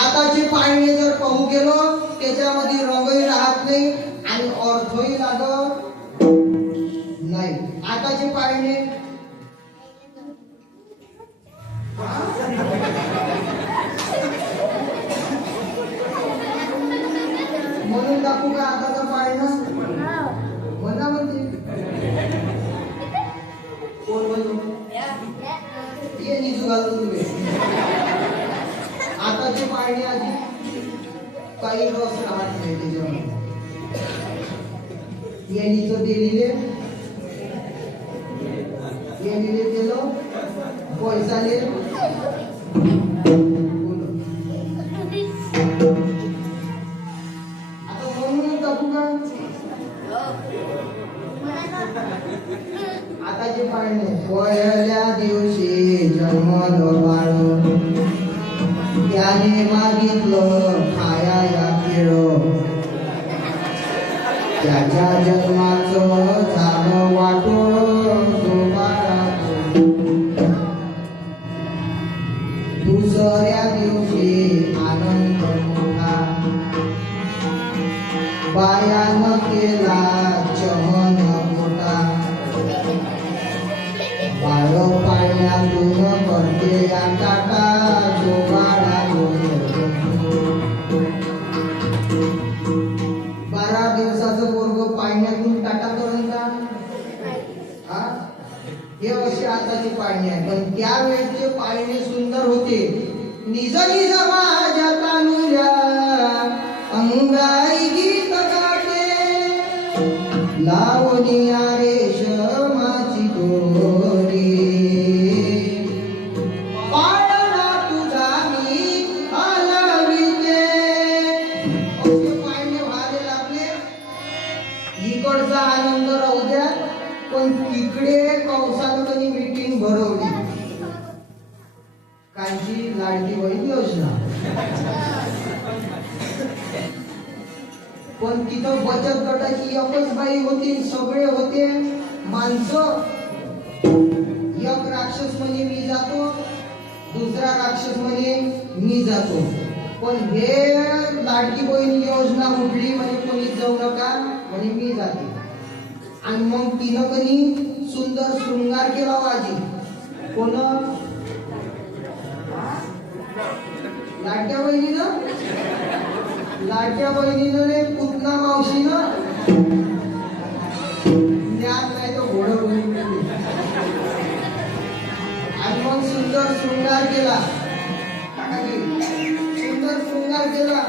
आताचे पाळणे जर पाहू गेलो त्याच्यामध्ये रंगही राहत नाही आणि अर्थही लागत नाही. आताचे पाळणे म्हणून दाखवू का आताचा पाळणा म्हणा म्हणते कोण म्हणतो ये निजू घालतो तुम्ही. आताचे पाळणे आधी काही रस राहत नाही त्याच्यामध्ये. येणीचं दिलेले गेलेले केलं पैसाले आता म्हणून टाकू का आता जे पाळणे पहिल्या दिवशी जन्मलो बाळ त्याने मागितलं खाया या केळ त्याच्या जन्माचं झालं वाटोळ तो बाळा दुसऱ्या दिवशी आनंद मोठा बायानं केला चहन मोठा बाळ पाळण्यातून करते या टाटा जो बाळा 12 दिवसाचं पोरग पाळण्यातून टाटा करून का हे अशी आताची पाळणी आहे पण त्यावेळेचे पाळणे सुंदर होते निज निज माझ्या तानुल्या अंगाई गीत गाते लावणीया रेशमाची दोरी पाळणा तुझा मी हलविते असे पाळणे व्हायला लागले इकडचा आनंद राहू द्या पण तिकडे कंसानं कधी मीटिंग भरवली कांची लाडकी बहीण योजना पण तिथं बचत गटाची एकच बाई होती सगळे होते माणसं एक राक्षस म्हणे मी जातो दुसरा राक्षस म्हणे मी जातो पण हे लाडकी बहीण योजना उठली म्हणजे कोणीच जाऊ नका म्हणे मी जाते आणि मग तिनं कधी सुंदर शृंगार केला आजी कोण लाडक्या बहिणीनं रे पुतना मावशीनं ज्ञान नाही तर घोडं बोलून आणि मग सुंदर शृंगार केला सुंदर शृंगार केला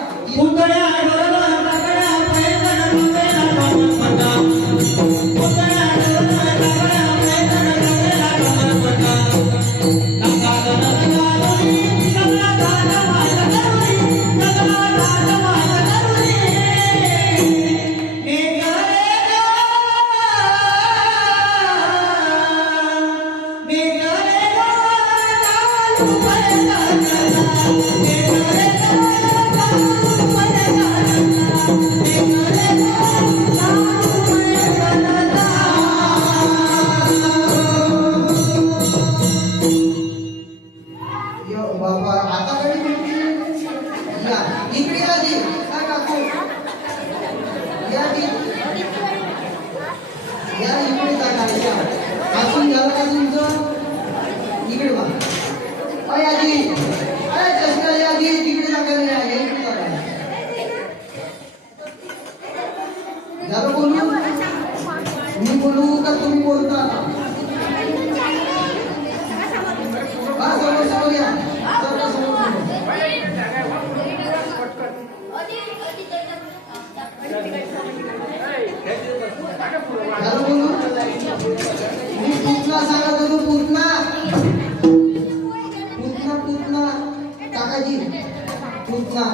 मी बोलू का तुम्ही बोलता समोर समोर या बोलू मी पुतना सांगत होतो पुतना पुतना पुतना काकाजी पुतना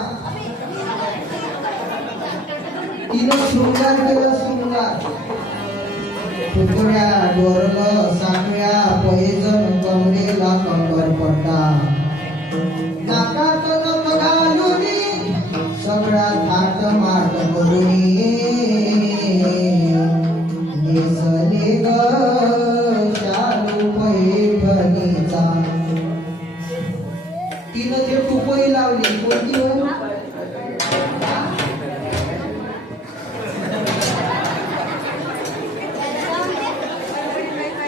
तिनं शृंगार केला शृंगार पुतळ्या डोरलं साखळ्या पैजण कमरेला कंबर पट्टा नाकात नथ घालून सगळा थाट माट करून नेसले ग शालू पैठणीचा तिनं ते टुपई लावली कोणती हो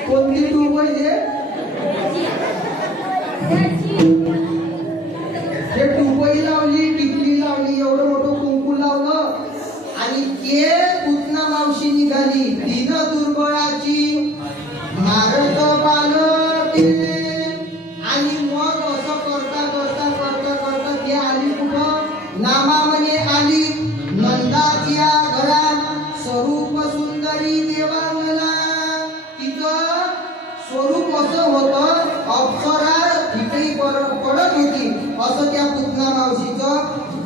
कोणती टुपई ते टुपई लावली टिकली लावली एवढं मोठं कुंकू लावलं आणि ते पुतना मावशी निघाली दिन दुर्बळाची मारत बालक आणि मग असं करता करता करता करता ते आली कुठं नामामने आली नंदाच्या घरात स्वरूप सुंदरी देवांगना तिचं स्वरूप कसं होतं, अप्सरा तिथेही पडत होती असं त्या पुतना मावशीचं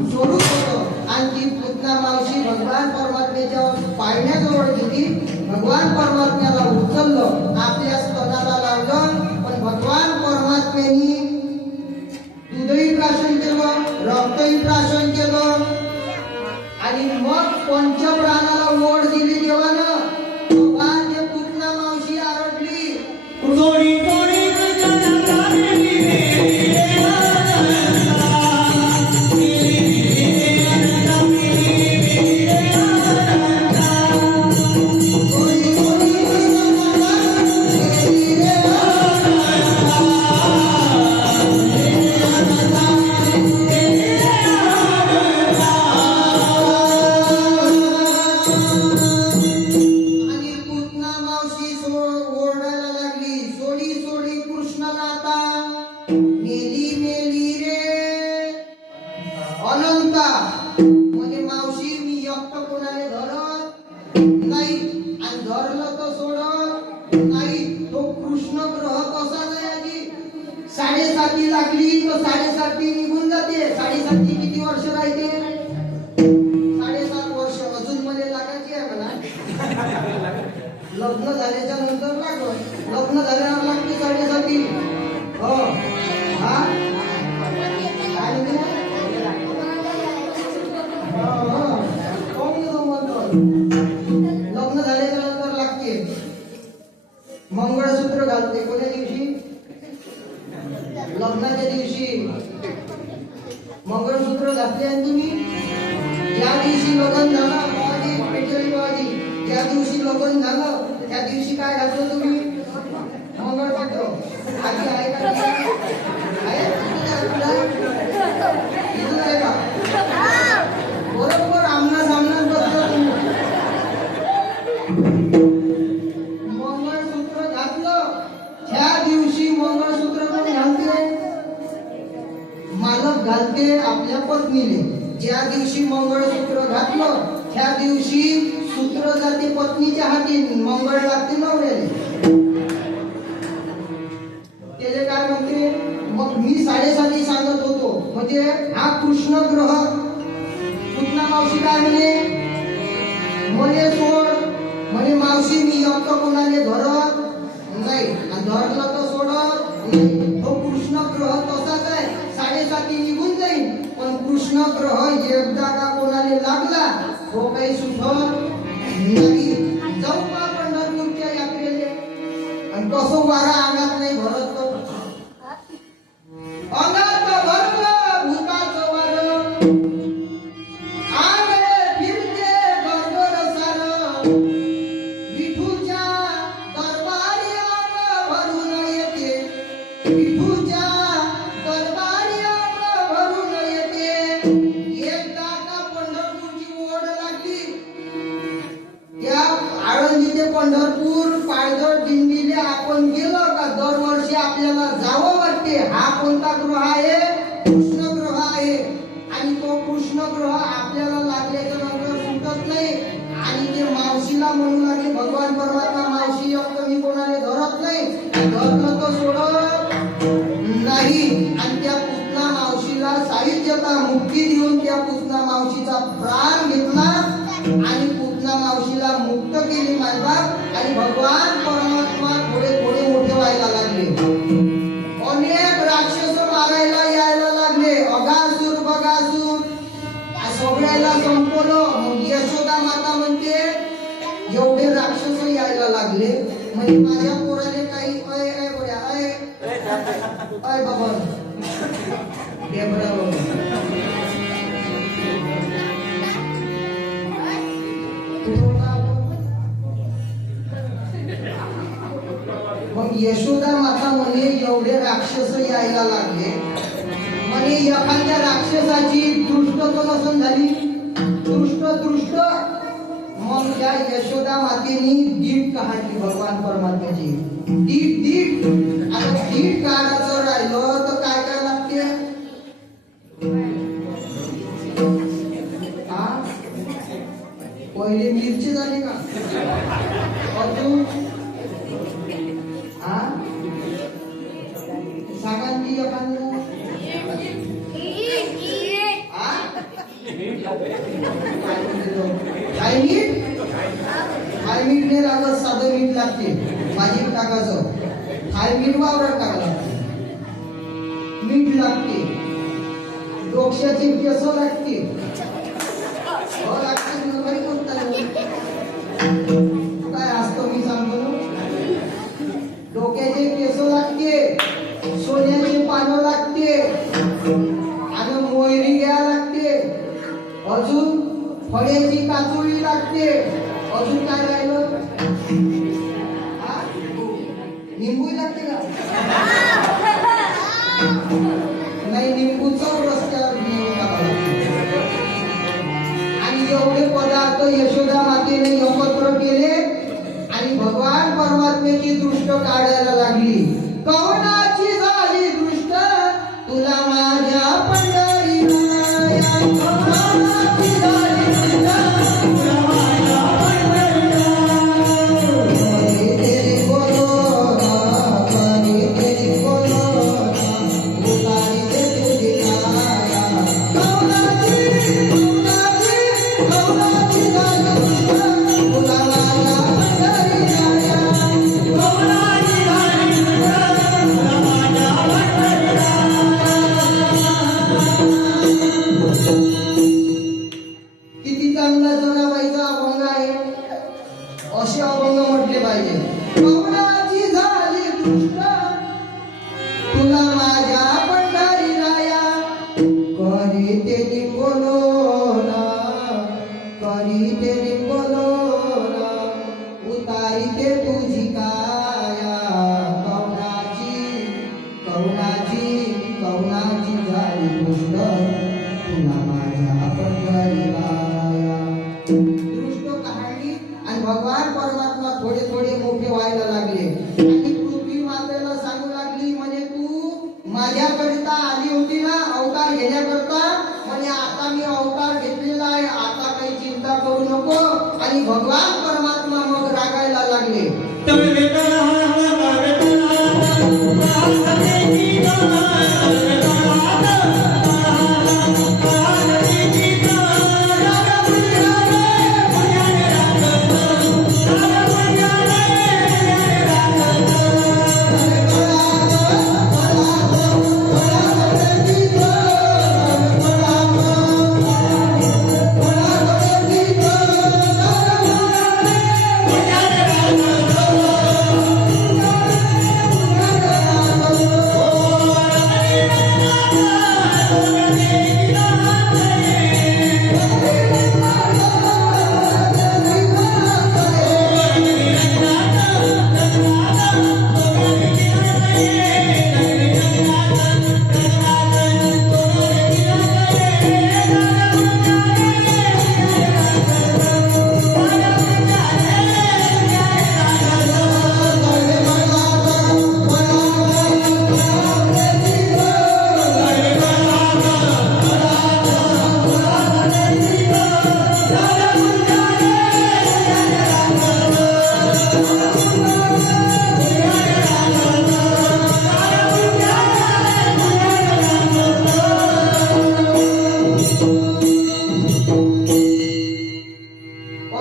स्वरूप होतं. आणि ती पुतना मावशी भगवान परमात्म्याच्या पाळण्याजवळ गेली. भगवान परमात्म्याला उचललं, आपल्या स्तनाला लावलं. पण भगवान परमात्म्यानी दूधही प्राशन केलं, रक्तही प्राशन केलं आणि मग पंचप्राणाला ओढ दिली देवानं. ते पुतना मावशी आरडली, थोडी थोडी अनंता म्हणजे मावशी मी एकटं कोणाने धरत नाही आणि धरलं तर सोडत नाही. तो कृष्ण ग्रह कसा नाही आजी, 7.5 लागली तर 7.5 निघून जाते. 7.5 किती वर्ष राहते? 7.5 वर्ष अजून मध्ये लागायची आहे म्हणा. लग्न झाल्याच्या नंतर लागत, लग्न झाल्यावर लागते 7.5. हो हा काय म्हणते? लग्न झाल्याच्या नंतर लागते. मंगळसूत्र घालते कोण्या दिवशी? लग्नाच्या दिवशी मंगळसूत्र घातले. आणि तुम्ही ज्या दिवशी लग्न झालं बाबाजी, ज्या दिवशी लग्न झालं त्या दिवशी काय घातलं तुम्ही? मंगळसूत्र. आधी आहे का? आहे का? बरोबर आमना सामनाच बसलं. मंगळसूत्र घातलं त्या दिवशी मंगळसूत्र कोण घालते? मालक घालते आपल्या पत्नीने. ज्या दिवशी मंगळसूत्र घातलं त्या दिवशी सूत्र जाते पत्नीच्या हाती, मंगळ लागते नवऱ्याने. त्याचे काय म्हणते? मग मी 7.5 सांगत होतो म्हणजे हा कृष्ण ग्रह. पुतना मावशी काय म्हणे? म्हणे सोड म्हणे मावशी मी एकटं कोणाले धरत नाही आणि धरलं तर सोडत नाही. तो कृष्ण ग्रह तसाच आहे, 7.5 निघून जाईल. पण कृष्ण ग्रह एकदा का कोणाले लागला तो काही सुधर नाही. जाऊ का पंढरपूरच्या यात्रेले? आणि कसं वारा अंगात नाही भरत तो. अंगात भरलं भूताचं वारं, आंगळे फिरते गरगर सारं. विठूच्या दरबारी अंग भरून येते, विठूच्या दरबारी अंग भरून येते. एकदा का पंढरपूरची ओढ लागली. त्या आळंदी ते पंढरपूर पायदळ दिंडीले आपण गेलो का दरवर्षी आपल्याला जावं वाटते. हा कोणता ग्रह आहे? कृष्ण ग्रह आहे. आणि तो कृष्ण ग्रह आपल्याला लागल्याच्या नंतर सुटत नाही. आणि ते मावशीला म्हणू लागले भगवान परमात्मा, मावशी एकटं मी कोणाला धरत नाही, धरलं तर सोडत नाही. आणि त्या पुतना मावशीला साहित्यता मुक्ती देऊन त्या पुतना मावशीचा प्राण घेतला आणि पुतना मावशीला मुक्त केली मायबाप. आणि भगवान परमात्मा थोडे थोडे मोठे व्हायला लागले. अनेक राक्षस मारायला यायला लागले. अगासूर बगासूर सगळ्याला संपवलं. मग यशोदा माता म्हणते एवढे राक्षस यायला लागले म्हणजे माझ्या पोराने काही अय अय बऱ्या अय अय बाबा हे बरोबर. मग यशोदा माता म्हणे एवढे राक्षस यायला लागले म्हणे एखाद्या राक्षसाची दृष्ट तर नसन झाली, दृष्ट. मग त्या यशोदा मातेनी दीट काढली भगवान परमात्म्याची. दीट आता दीट काढायचं राहिलं तर काय काय लागते? हा पहिले मिरची झाली का? अजून हा होती एखादं काय मीठ नाही लागत, साधं मीठ लागते. भाजीत टाकायचं थाय मीठ वावरात टाकला मीठ लागते. डोक्याची केस लागते काय असतं मी सांगतो ना. डोक्याचे केस लागते, सोन्याची पानं लागते आणि मोहरी घ्या लागते, अजून फळ्याची काचोळी लागते. अजून काय राहिलं? निंबू लागते का? नाही, निंबूचा रस्त्यावर आणि एवढे पदार्थ यशोदा मातेने एकत्र केले आणि भगवान परमात्म्याची दृष्ट काढायला लागली. कवनाची झाली दृष्ट तुला माझ्या पंढरीराया, कवनाची झाली दृष्ट तुला माझ्या किती चांगला जनाबाईचा अभंग आहे. असे अभंग म्हटले पाहिजे. कवनाची झाली दृष्ट तुला माझ्या पंढरीराया, करीते बोलोना, करीते बोलोना, उतारिते तुझी काया. कवनाची कवनाची कवनाची झाली दृष्ट तुला माझ्या पंढरीराया. दृष्ट काढली आणि भगवान परमात्मा थोडे थोडे मोठे व्हायला लागले आणि पृथ्वी मातेला सांगू लागली, म्हणे तू माझ्याकरिता आली होती ना अवतार घेण्याकरता, म्हणे आता मी अवतार घेतलेला आहे, आता काही चिंता करू नको. आणि भगवान परमात्मा मग रागायला लागले.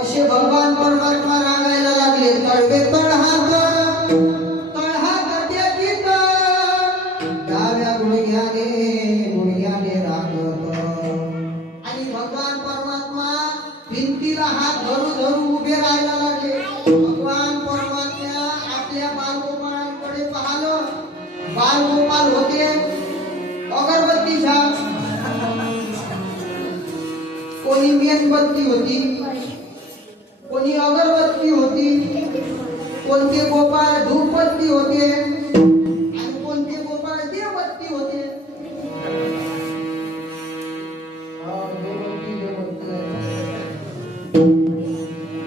असे भगवान परमात्मा रागायला लागले. तळवे तळहात त्याचीत डाव्या गुडघ्याने रागत. आणि भगवान परमात्मा भिंतीला हात धरू उभे राहायला लागले. भगवान परमात्मा आपल्या बालगोपाळांकडे पाहिलं. बालगोपाल होते अगरबत्तीच्या, कोणी मेणबत्ती होती, कोणी अगरबत्ती होती, कोणते गोपाळ धूपबत्ती होते आणि कोणते गोपाळ देवबत्ती होते.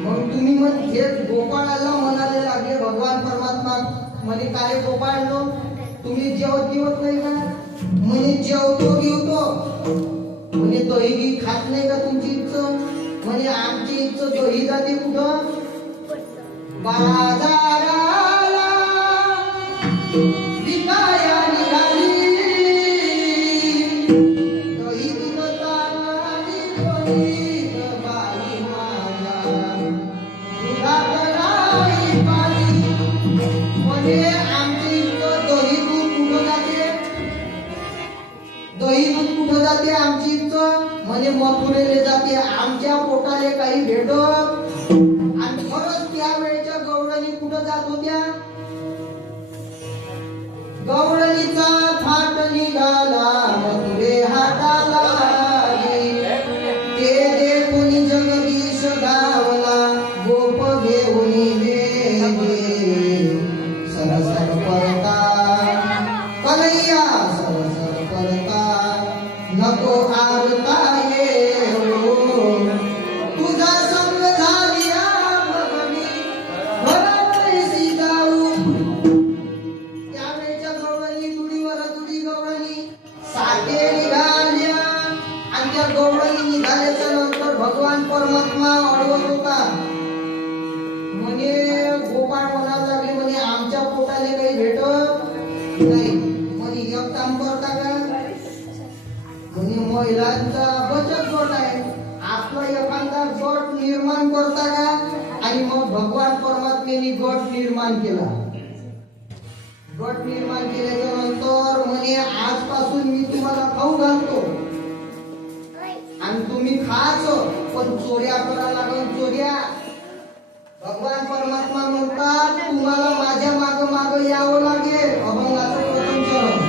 मग तुम्ही मग हे गोपाळाला म्हणायला लागले. भगवान परमात्मा म्हणे काय गोपाळनो तुम्ही जेवत नाही का? म्हणे जेवतो घेवतो. म्हणे दही खात नाही का तुमची इच्छा? म्हणे आमची इच्छा दही जाते कुठं? बाजाराला विकाया निघाली जाते आमची इज्जत, म्हणे मथुरेले जाते आमच्या पोटाले काही भेटत. आणि खरंच त्या वेळच्या गवळणी कुठं जात होत्या? गवळणीचा थाट निघाला मथुरे हाताला, ते देखून जगदीश धावला गोप घेऊन वेगे. सरसर परता कन्हैया सरसर परता, नको आरता येऊ, तुझा संग झालिया मग मी घरातैसी जाऊ. त्यावेळच्या गवळणी तुडीवर तुडी गवळणी साठे निघाल्या. आणि त्या गवळणी निघाल्याच्या नंतर भगवान परमात्मा अडवत होता. म्हणे गोपाळ म्हणायला लागले, म्हणे आमच्या पोटाले काही भेटत नाही. म्हणे एक काम करता का? म्हणे महिलांचा बचत गट आहे, आपला एखादा गट निर्माण करता का? आणि मग भगवान परमात्म्याने गट निर्माण केला. गट निर्माण केल्याच्या नंतर म्हणे आजपासून मी तुम्हाला खाऊ घालतो आणि तुम्ही खायचं, पण चोऱ्या करा लागल चोऱ्या. भगवान परमात्मा म्हणतात तुम्हाला माझ्या माग माग यावं लागेल. अभंगाचं प्रथम चरण.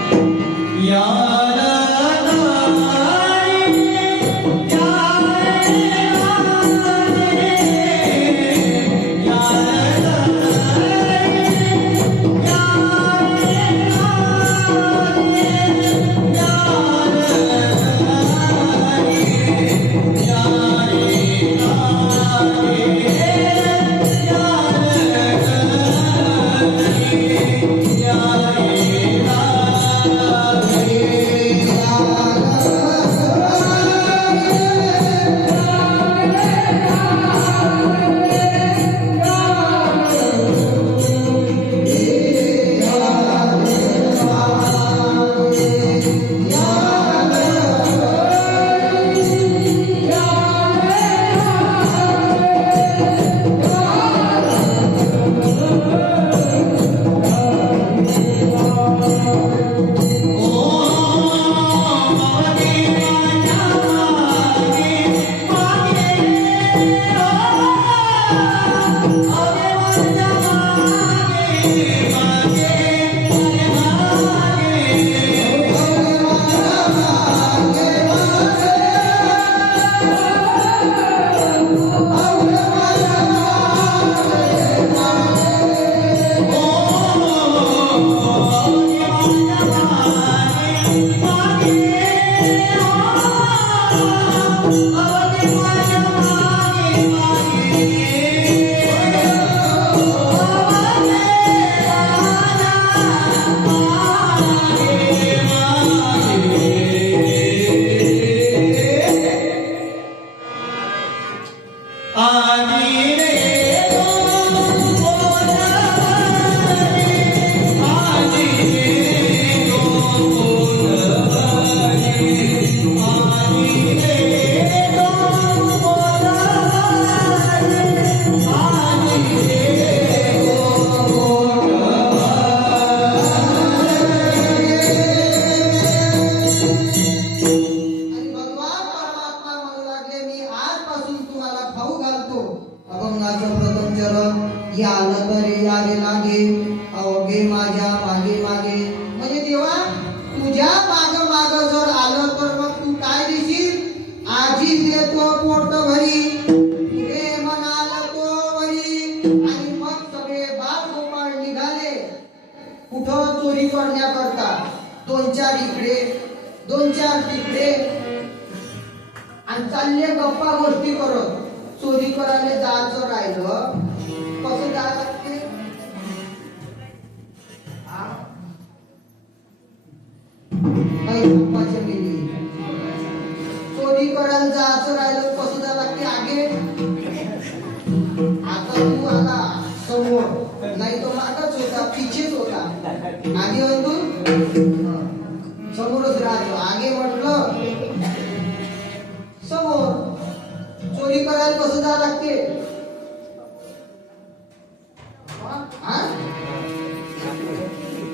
दोन चार तिकडे आणि चालले गप्पा गोष्टी करत. चोरी करायला जायचं राहिलं कसं जायला लागते? चोरी करायला जायचं राहिलं कसं जायला लागते? आगे आता तू आला समोर, नाही तो मागच होता, पिछेच होता. आगे होय तू समोरच राहतो. आगे म्हटलं समोर. चोरी करायला कसं जावं लागते?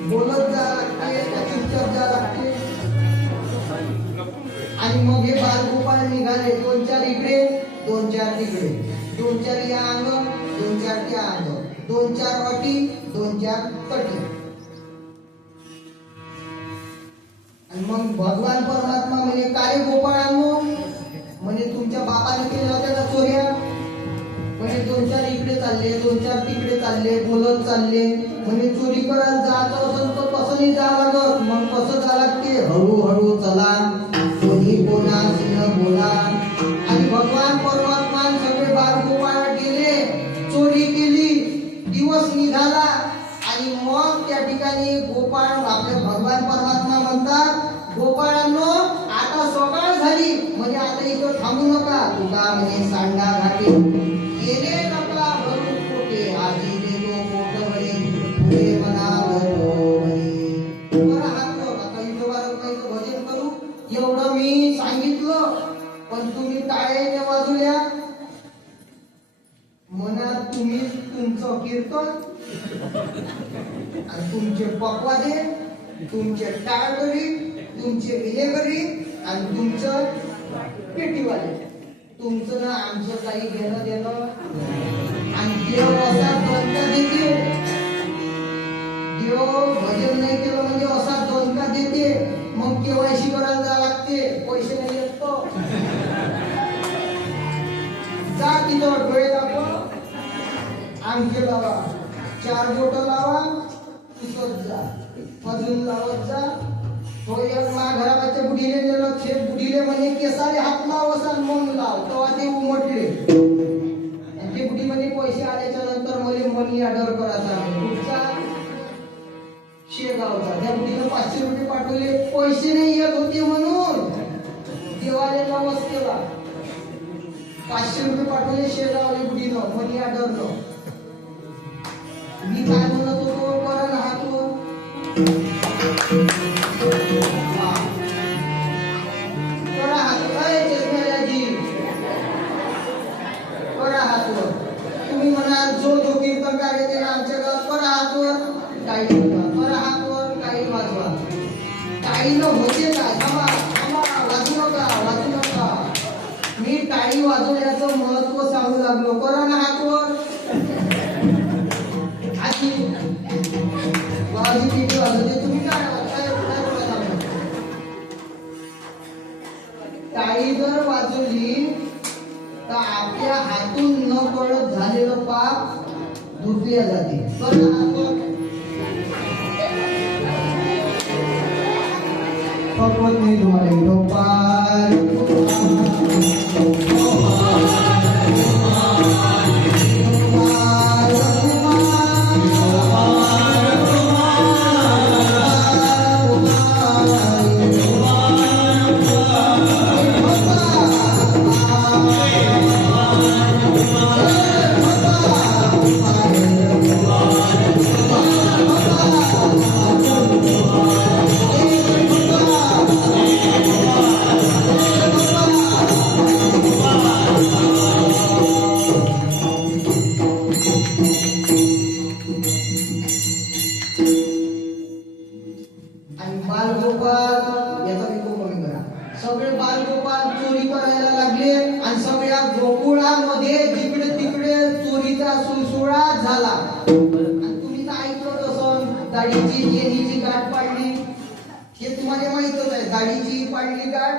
बोलत जावं लागते का चुपचाप जावं लागते? आणि मग हे बालगोपाळ निघाले, 2-4 इकडे 2-4 तिकडे, 2-4 या अंग 2-4 त्या अंग, 2-4 अटी 2-4 तटी. आणि मग भगवान परमात्मा म्हणे काय गोपाळांनो, म्हणे तुमच्या बापाने केल्या होत्या का चोऱ्या? म्हणे 2-4 इकडे चालले 2-4 तिकडे चालले, बोलत चालले. म्हणे चोरी करायला जायचं असेल तर कसं नाही जा लागत, मग कसं जा लागते, हळूहळू चला, कोणी बोला सिंह बोला. आणि भगवान परमात्मा सगळे बालगोपाळ गेले, चोरी केली, दिवस निघाला. आणि मग त्या ठिकाणी गोपाळ आपले भगवान परमात्मा म्हणतात, गोपाळांनो आता सकाळ झाली, म्हणजे आता इथं थांबू नका. तुका म्हणे सांडा घाटे येणे कपला भरून पोटे, आधी देतो पोट भरे पुढे म्हणालो म्हणे. बरं हात वर, आता विठोबाचं भजन करू एवढं मी सांगितलं, पण तुम्ही टाळ्याने वाजवल्या. म्हणा तुम्ही तुमचं कीर्तन आणि तुमचे पकवादे, तुमचे टाळकरी, तुमचे विनेगरी आणि तुमचं पेटीवाले, तुमचं ना आमचं काही घेणं देणं. आणि देव असा दणका देते, देव भजन नाही केलं म्हणजे असा दणका देते. मग केवायसी करायला जावं लागते, पैसे नाही येत तो. जा तिथं डोळे दाखवा, अंगठे लावा, 4 बोट लावा, पुसत जा, अजून लावत जा. तो एक घराच्या बुडीले नेलं, ते बुडीले म्हणे केसाले हात लाव असा मग लाव, तेव्हा ते उमटले. ते बुडी म्हणे पैसे आल्याच्या नंतर मला मनी ऑर्डर करायचा कुठचा, शेगावचा. त्या बुडीनं 500 रुपये पाठवले, पैसे नाही येत होते म्हणून देवाले नवस केला. 500 रुपये पाठवले शेगावले बुडीनं मनी ऑर्डरनं. मी काय म्हणत होतो, करा ना हातवर करा हातवर. तुम्ही म्हणा जो जो कीर्तनकार येते आमच्या गावात करा हातवर, काही करा हातवर, काही वाजवा. काही न होते का, थांबा थांबा, वाजू नका. मी टाळी वाजवण्याचं महत्व सांगू लागलो. करा ना हातवर. आधी किती वाजवते तुम्ही, काय टाळी जर वाजवली तर आपल्या हातून न कळत झालेलं पाप धुतल्या जाते. भगवत नाही तुम्हाला गोपाल सगळे बालगोपाल चोरी करायला लागले आणि सगळ्या गोकुळामध्ये जिकडे तिकडे चोरीचा सुळसुळा झाला. आणि तुम्ही तर ऐकलं असं दाढीची येणीची गाठ पाडली, हे तुम्हाला माहितच आहे. दाढीची पाडली गाठ,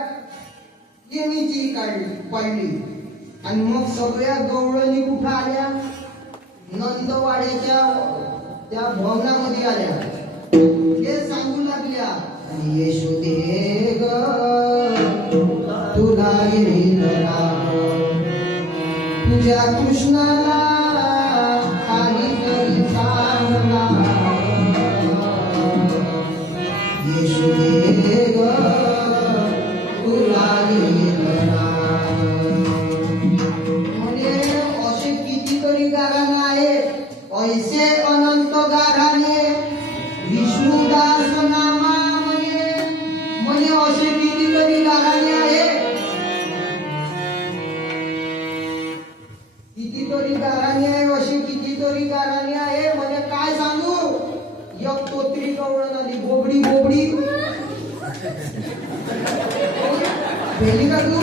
येणीची पाडली. आणि मग सगळ्या गवळणी कुठं आल्या, नंदवाड्याच्या त्या भवनामध्ये आल्या. हे सांगू लागल्या, येशुदे ग तुला येईल तुझ्या कृष्णाला काहीतरी सांगला. येशुदे ग तुला येईल म्हणजे असे कितीतरी गाराणे आहेत, ऐसे अनंत गाराणे विष्णुदास नामा म्हणजे असे कितीतरी गाराणे आहेत, कितीतरी गाराणे भेली का तू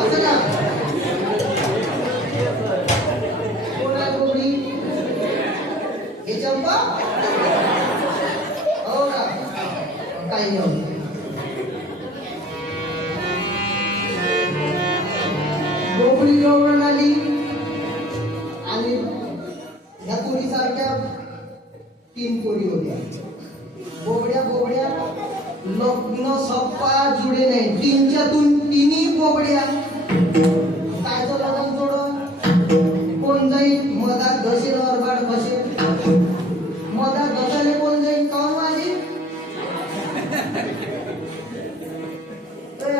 असं ना कोण आहे गोबडी हे चंपा हो का काही नाही गोबडी गवळण आली आणि ह्या पोरी सारख्या 3 पोरी होत्या बोबड्या बोबड्या लग्न सप्पा जुडे नाही 3च्यातून 3ही बोबड्या कायचं लग्न जोड कोण जाईल मधात घसेल अरबाड घसेल मधात घसाले कोण जाईल काऊन माझी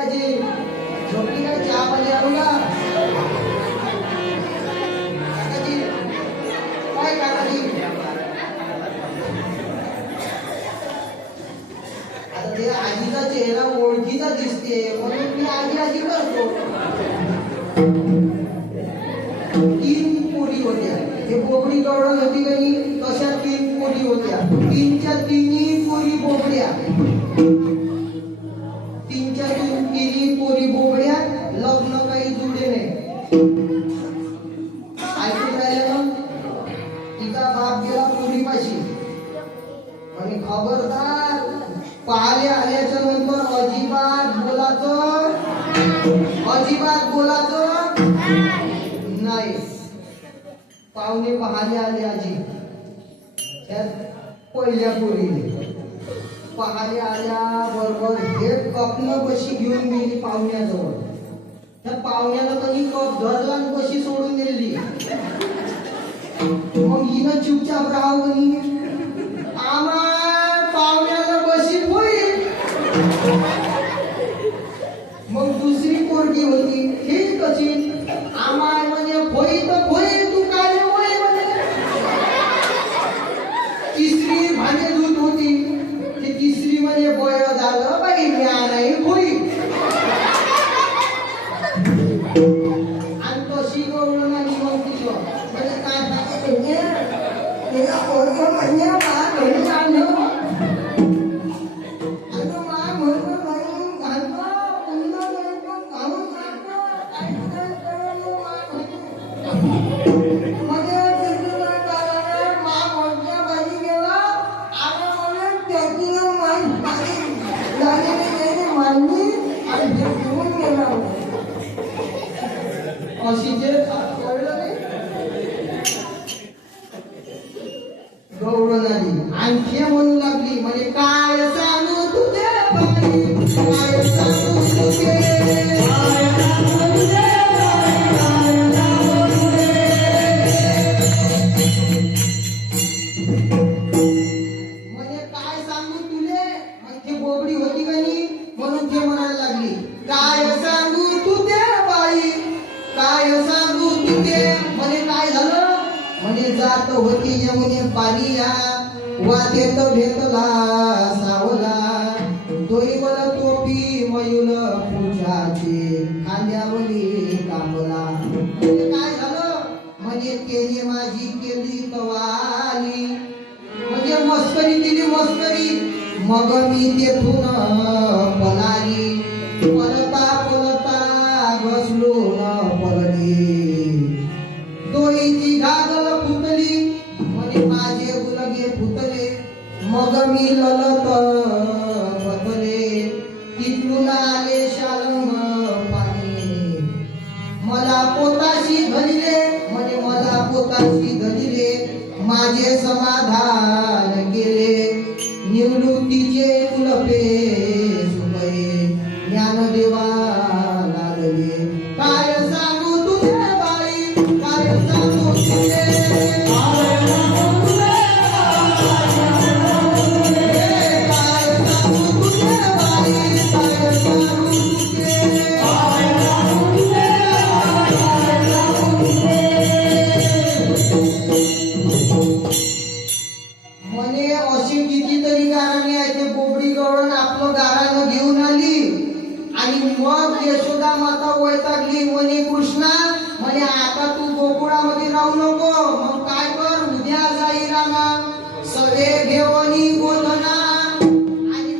आजी झोपली काय चहा पाणी आणू का काकाजी काय काकाजी आता ते आजीचा चेहरा ओळखीचा दिसते म्हणून मी आजी आजी करतो 3 पोरी होत्या हे बोबडी गवळण होती का नाही तशा 3 पोरी होत्या 3च्या 3ही पोरी बोबड्या 3च्या 3ही पोरी बोबड्या लग्न काही जुडे नाही ऐकून राहिलं ना तिचा बाप गेला पोरीपाशी आणि खबरदार पाहिले आल्याच्या नंतर अजिबात बोलायचं नाही पाहुणे पाहायला आले आजी त्यात पहिल्या पोरीने पाहायला आल्या बरोबर हे कपनं कशी घेऊन गेली पाहुण्याजवळ त्या पाहुण्याला कधी कप धरला आणि कशी सोडून दिली मग हिनं चुपचाप राहावं कधी आम्हा पाहुण्याला बशी होईल मग दुसरी पोरगी होती ही कशी आम्हा म्हणजे होई तर होई तू काय होई म्हणे तिसरी भांडे दूध होती ती तिसरी म्हणजे बळ झालं बाई म्या नाही होई आणि तशी गवळण आणि मग तिचं म्हणजे काय अशी जे कळलं नाही गौरव आली आणखी म्हणू लागली म्हणजे काय सांगू तुझे बाई काय सांगू तुझे म्हणजे काय सांगू तुले म्हणजे बोबडी होती का नाही म्हणून ते म्हणायला लागली काय सांगू तुझे बाई काय सांगू तुझे म्हणजे काय झालं म्हणजे जात होती यमुने पारिया वाटेत भेटला सावला दोईवर टोपी मयूर पूजाचे खांद्यावरी कापला म्हणजे काय झालं म्हणजे केली माझी केली कवाली म्हणजे मस्करी केली मस्करी मग मी तेथून पलारी पलता पलता घसलो न पलली दोईची घागल फुटली म्हणजे माझे गुलगे फुटले मग मी ललत बदले तिथून आले शालंग पाणी मला पोताशी धरले म्हणजे मला पोताशी धरले माझे समाधान केले निवृत्तीचे कुलपे सुकळे ज्ञानदेवा लागले काय सांगू तुझे बाई काय सांगू तुझे म्हणे अशी कितीतरी गाराणे आहे ते बोबडी गवळण आपलं गारानं घेऊन आली आणि मग यशोदा माता वैतागली म्हणे कृष्णा म्हणे आता तू गोकुळामध्ये राहू नको मग काय कर उद्या जाई रामा सवे घेवनी गोधना आणि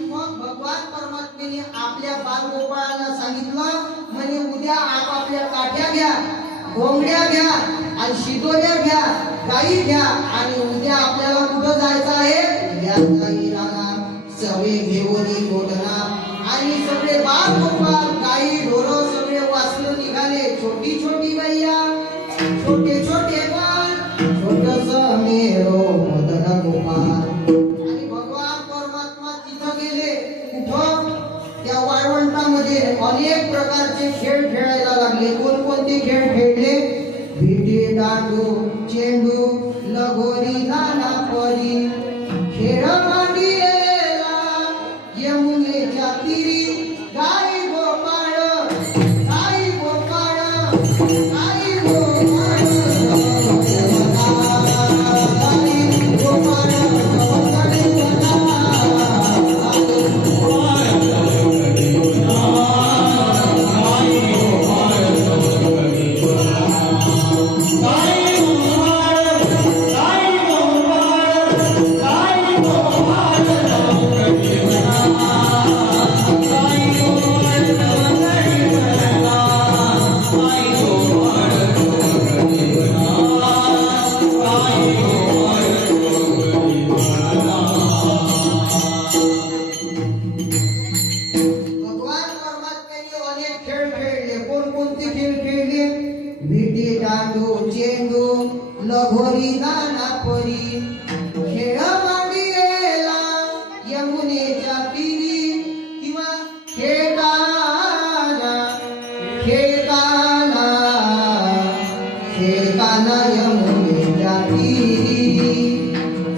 बालगोपाळांना सांगितलं म्हणे उद्या आपापल्या काठ्या घ्या, घोंगड्या घ्या आणि शिदोऱ्या घ्या, गाई घ्या आणि उद्या आपल्याला कुठं जायचं आहे? याचाही राणा सगळे घेऊन गोठणा आणि सगळे बालगोपाळ गाई ढोरं सगळे वासरं निघाले. छोटी छोटी गैया, छोटे छोटे बाळ, छोटस मेरो मदन गोपाळ. आणि भगवान परमात्मा तिथं गेले. कुठं? त्या वाळवंटामध्ये अनेक प्रकारचे खेळ खेळायला लागले. कोणकोणते खेळ खेळले? विटी, दांडू, चेंडू, लगोरी, नाना परी. खेळ मांडियेला यमुनेच्या तीरी, गाई गोपाळ, गाई गोपाळ, गाई गोपाळ, गाई गोपाळ, भगवान परमात्म्याने अनेक खेळ खेळले. कोणकोणते खेळ खेळले? विटी, दांडू, चेंडू, लगोरी, नाना परी. खेळ मांडियेला यमुनेच्या तीरी किंवा खेळताना खेळताना खेळताना यमुनेच्या तीरी.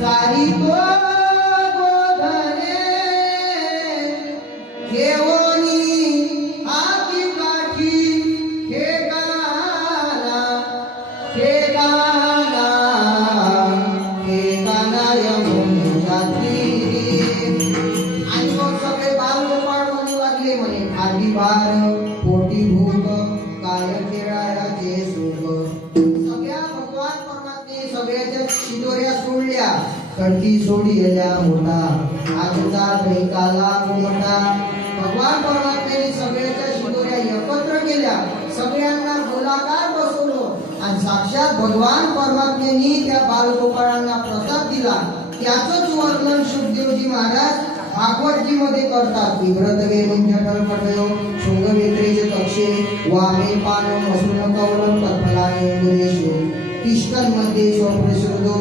चारी तो गोधने घेऊनी हाती काठी, खेळताना खेळताना खेळताना यमुनेच्या तीरी. आणि मग सगळे बालगोपाळ म्हणू लागले म्हणे खाली भार पोटी भूक काय खेळायचे सुख. सगळ्या भगवान परमात्मे सगळ्याच्या शिदोऱ्या सोडल्या. कडकी सोडिल्या मोठा आजचा कैकाला मोठा. भगवान परमात्म्याने सगळ्याच्या शिदोऱ्या एकत्र केल्या. सगळ्यांना गोलाकार बसवलं आणि साक्षात भगवान परमात्म्याने त्या बालगोपाळांना प्रसाद दिला. त्याचंच वर्णन शुकदेवजी महाराज भागवतजी मध्ये करतात. विव्रत वेणूं जठर पटयो शृंगवेत्रेच तक्षे वामे पानो मसुन कवलं तत्फलाने गुरेषु तिष्ठन् मध्ये स्वप्रसृतो